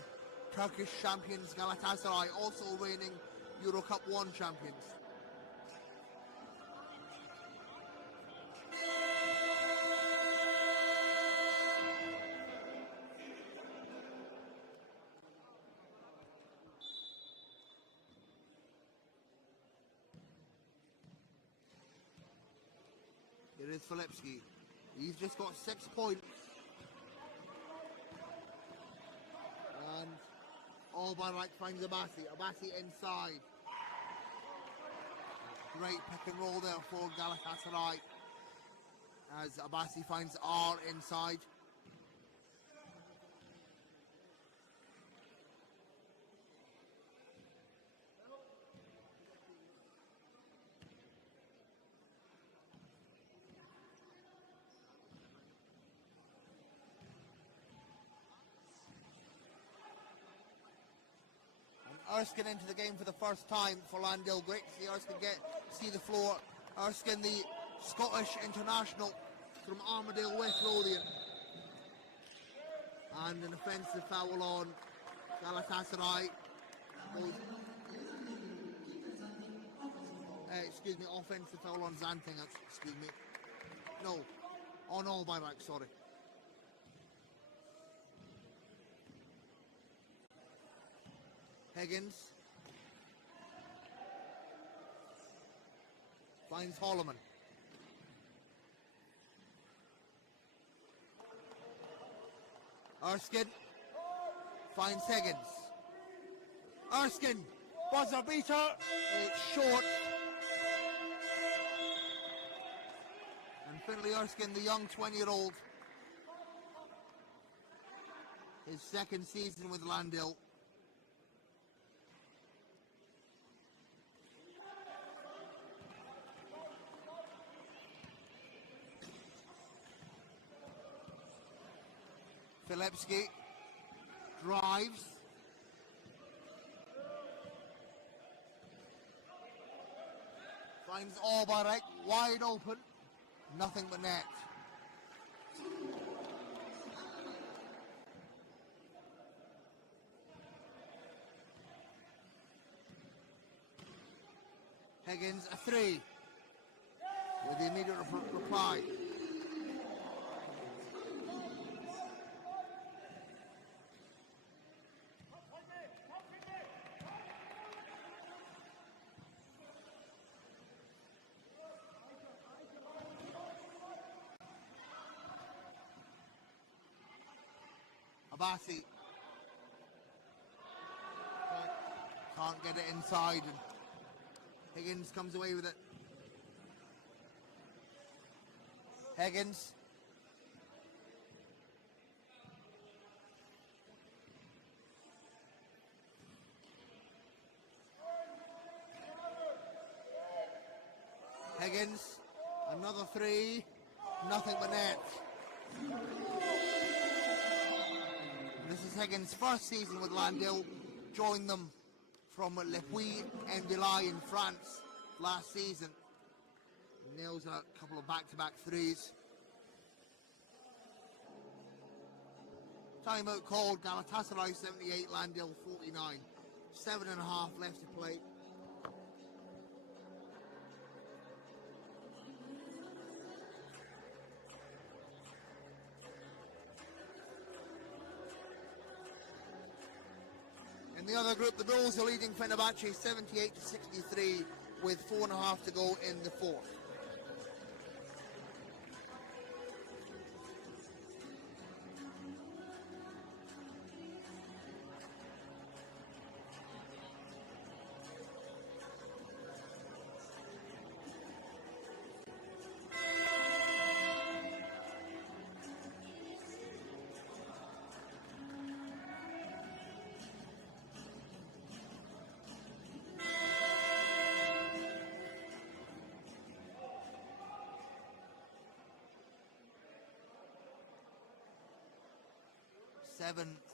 Turkish champions Galatasaray, also reigning Euro Cup 1 champions. Here is Filipski. He's just got 6 points. And Albayrak finds Abassi. Abassi inside. Great pick and roll there for Galatasaray. As Abassi finds R inside. Erskine into the game for the first time for LAHN-DILL. Great to see Erskine see the floor. Erskine, the Scottish international from Armadale, West Lothian. And an offensive foul on Galatasaray. Excuse me, offensive foul on Zanting, excuse me. No, on Albayrak, sorry. Higgins finds Holloman. Erskine finds Higgins. Erskine, buzzer beater, it's short. And Finlay Erskine, the young 20-year-old, his second season with LAHN-DILL. Filipski drives. Finds Albayrak wide open. Nothing but net. Higgins a 3 with the immediate reply. Abassi can't get it inside, and Higgins comes away with it. Higgins another 3, nothing but net. This is Higgins' first season with LAHN-DILL. Joined them from Le Puy-en-Velay in France last season. Nails a couple of back-to-back 3s. Timeout called. Galatasaray 78, LAHN-DILL 49. 7.5 left to play. In the other group, the Bulls are leading Fenerbahce 78-63 with 4.5 to go in the fourth.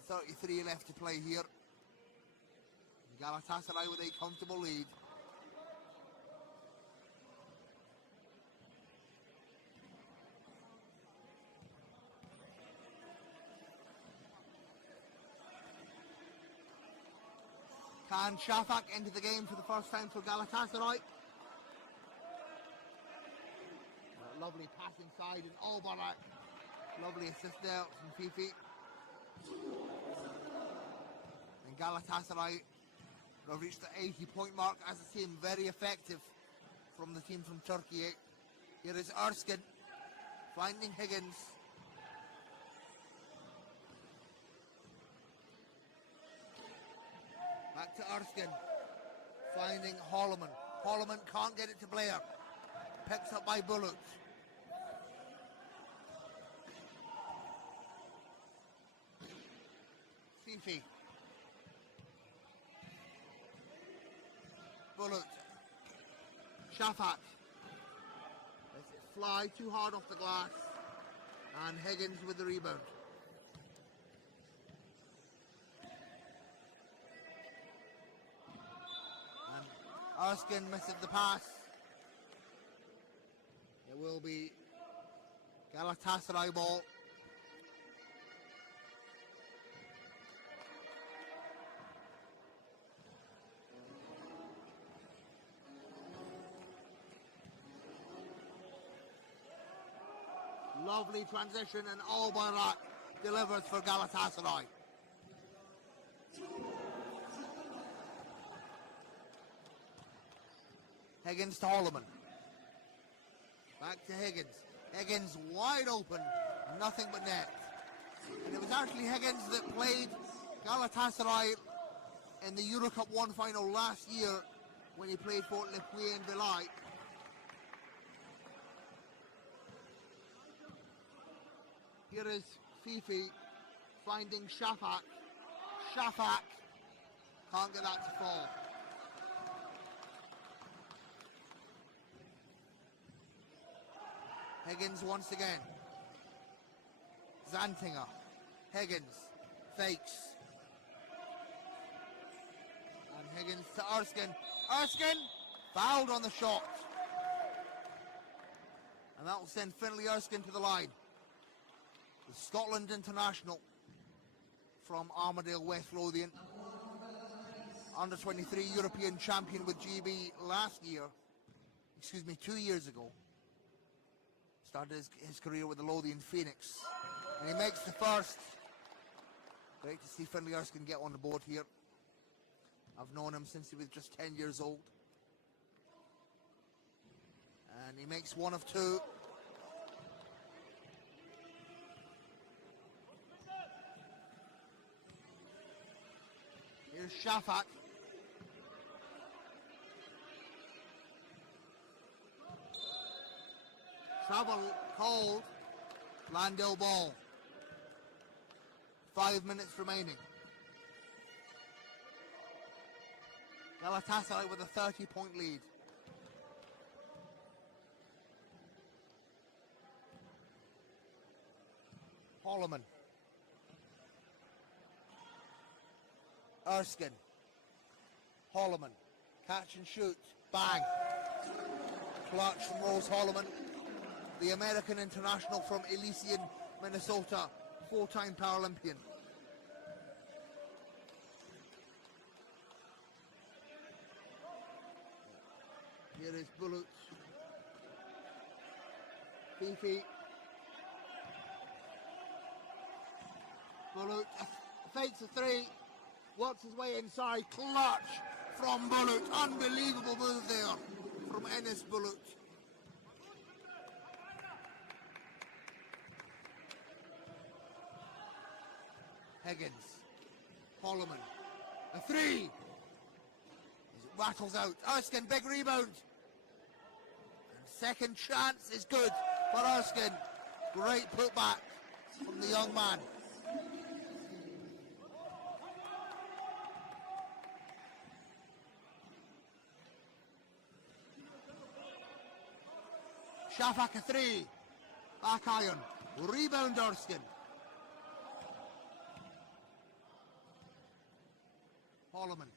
.33 left to play here. Galatasaray with a comfortable lead. Can Shafak into the game for the first time for Galatasaray? Lovely pass inside and Albarak. Lovely assist there from Fifi. And Galatasaray have reached the 80-point mark as a team. Very effective from the team from Turkey. Here is Erskine finding Higgins. Back to Erskine, finding Holloman. Holloman can't get it to Blair. Picks up by Bullock. Fifi. Bullock. Shafak. Lets it fly too hard off the glass. And Higgins with the rebound. Erskine misses the pass. It will be Galatasaray ball. Lovely transition and Albayrak delivers for Galatasaray. Higgins to Holloman. Back to Higgins. Higgins wide open, nothing but net. And it was actually Higgins that played Galatasaray in the Euro Cup 1 final last year when he played for Le Puy and Velay. Here is Fifi finding Shafak. Shafak can't get that to fall. Higgins once again. Zantinger. Higgins. Fakes. And Higgins to Erskine. Erskine fouled on the shot. And that will send Finlay Erskine to the line. The Scotland international from Armadale, West Lothian. Under 23 European champion with GB last year. 2 years ago. Started his career with the Lothian Phoenix. And he makes the first. Great to see Finlay Erskine get on the board here. I've known him since he was just 10 years old. And he makes one of two. Here's Shafak. Travel called. LAHN-DILL ball. 5 minutes remaining. Galatasaray with a 30-point lead. Holloman. Erskine. Holloman. Catch and shoot. Bang. Clutch from Rose Holloman. The American international from Elysian, Minnesota. 4-time Paralympian. Here is Bullock. Fifi. Bullock fakes a three. Works his way inside. Clutch from Bullock. Unbelievable move there from Ennis Bullock. Higgins. Holloman. A three. As it rattles out. Erskine, big rebound. And second chance is good for Erskine. Great putback from the young man. Shafak a three. Back iron. Rebound Erskine. Holloman.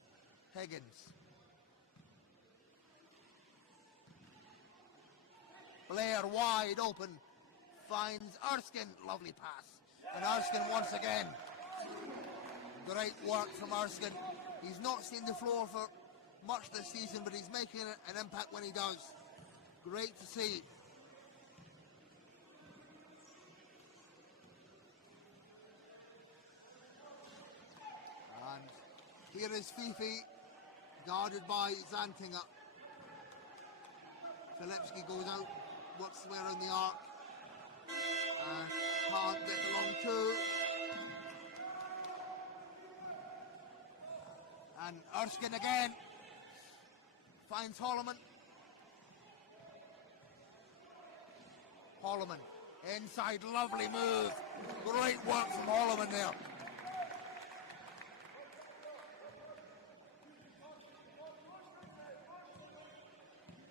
Higgins. Blair wide open. Finds Erskine. Lovely pass. And Erskine once again. Great work from Erskine. He's not seen the floor for much this season, but he's making an impact when he does. Great to see. And here is Fifi, guarded by Zantinger. Filipski goes out, works his way around the arc. And can't get along too. And Erskine again finds Holloman. Holloman inside, lovely move. Great work from Holloman there.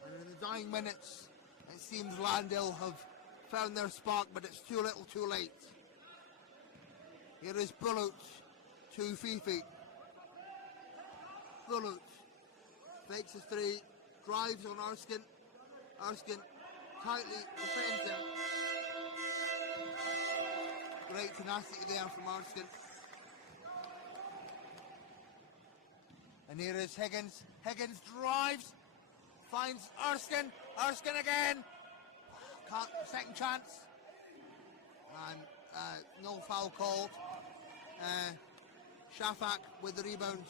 And in the dying minutes, it seems LAHN-DILL have found their spark, but it's too little too late. Here is Bullout to Fifi. Bullout fakes a three, drives on Erskine. Erskine tightly defends him. Great tenacity there from Erskine. And here is Higgins. Higgins drives, finds Erskine. Erskine again. Second chance. And no foul called. Shafak with the rebound.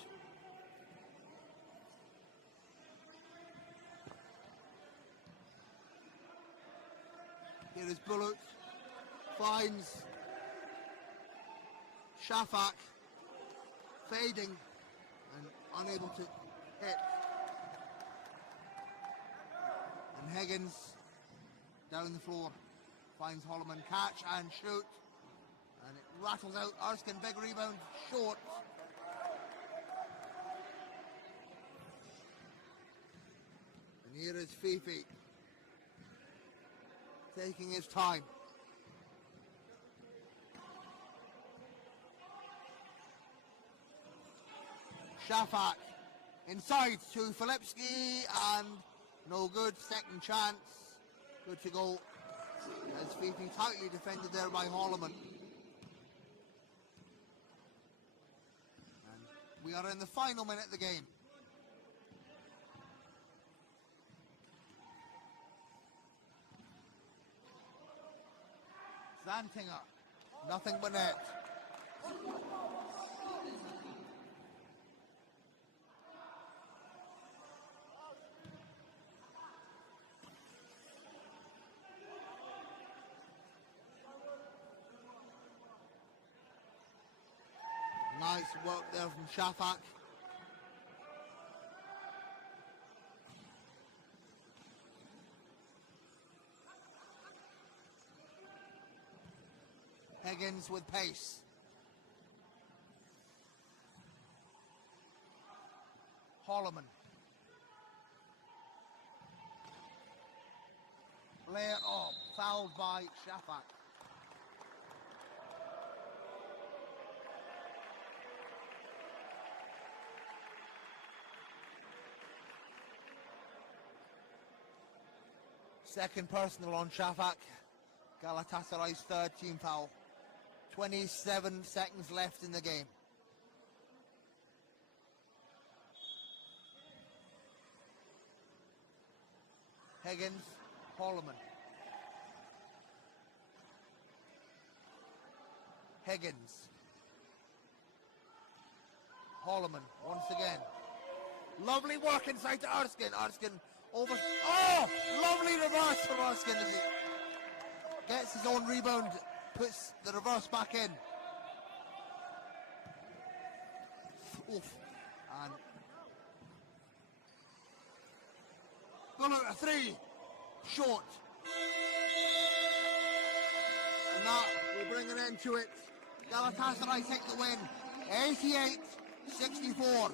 Here is Bullout, finds Shafak, fading and unable to hit. And Higgins down the floor, finds Holloman, catch and shoot. And it rattles out. Erskine, big rebound, short. And here is Fifi, taking his time. Shafak inside to Filipski and no good. Second chance. Good to go. As Fifi tightly defended there by Holloman. And we are in the final minute of the game. Zantinger, nothing but net. Nice work there from Shafak. Higgins with pace. Holloman. Lay it up. Fouled by Shafak. Second personal on Shafak. Galatasaray's third team foul. 27 seconds left in the game. Higgins, Holloman. Higgins. Holloman once again. Lovely work inside to Erskine. Erskine over. Oh! Lovely reverse from Erskine. As he gets his own rebound, puts the reverse back in. Oof. And Bullout a three. Short. And that will bring an end to it. Galatasaray take the win. 88-64.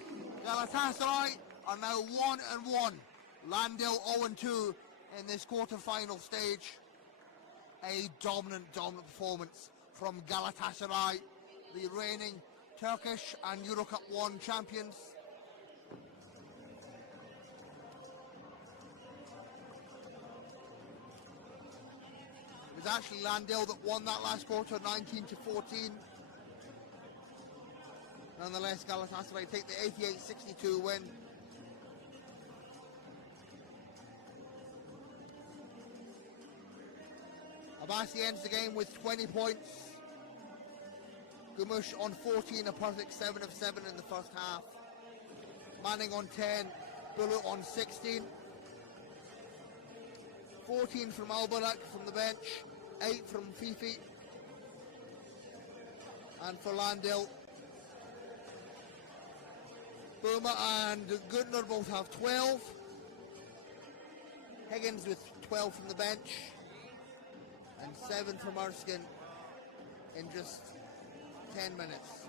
Galatasaray are now 1-1. LAHN-DILL 0-2 in this quarter-final stage. A dominant performance from Galatasaray, the reigning Turkish and Eurocup 1 champions. It was actually LAHN-DILL that won that last quarter, 19-14. Nonetheless, Galatasaray take the 88-62 win. Abassi ends the game with 20 points. Gumush on 14, a perfect 7 of 7 in the first half. Manning on 10, Bullet on 16. 14 from Albarak from the bench, 8 from Fifi. And for LAHN-DILL, Boomer and Gutner both have 12. Higgins with 12 from the bench. And 7 from Erskine in just 10 minutes.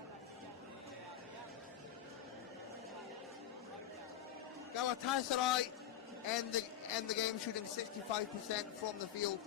Galatasaray end the game shooting 65% from the field,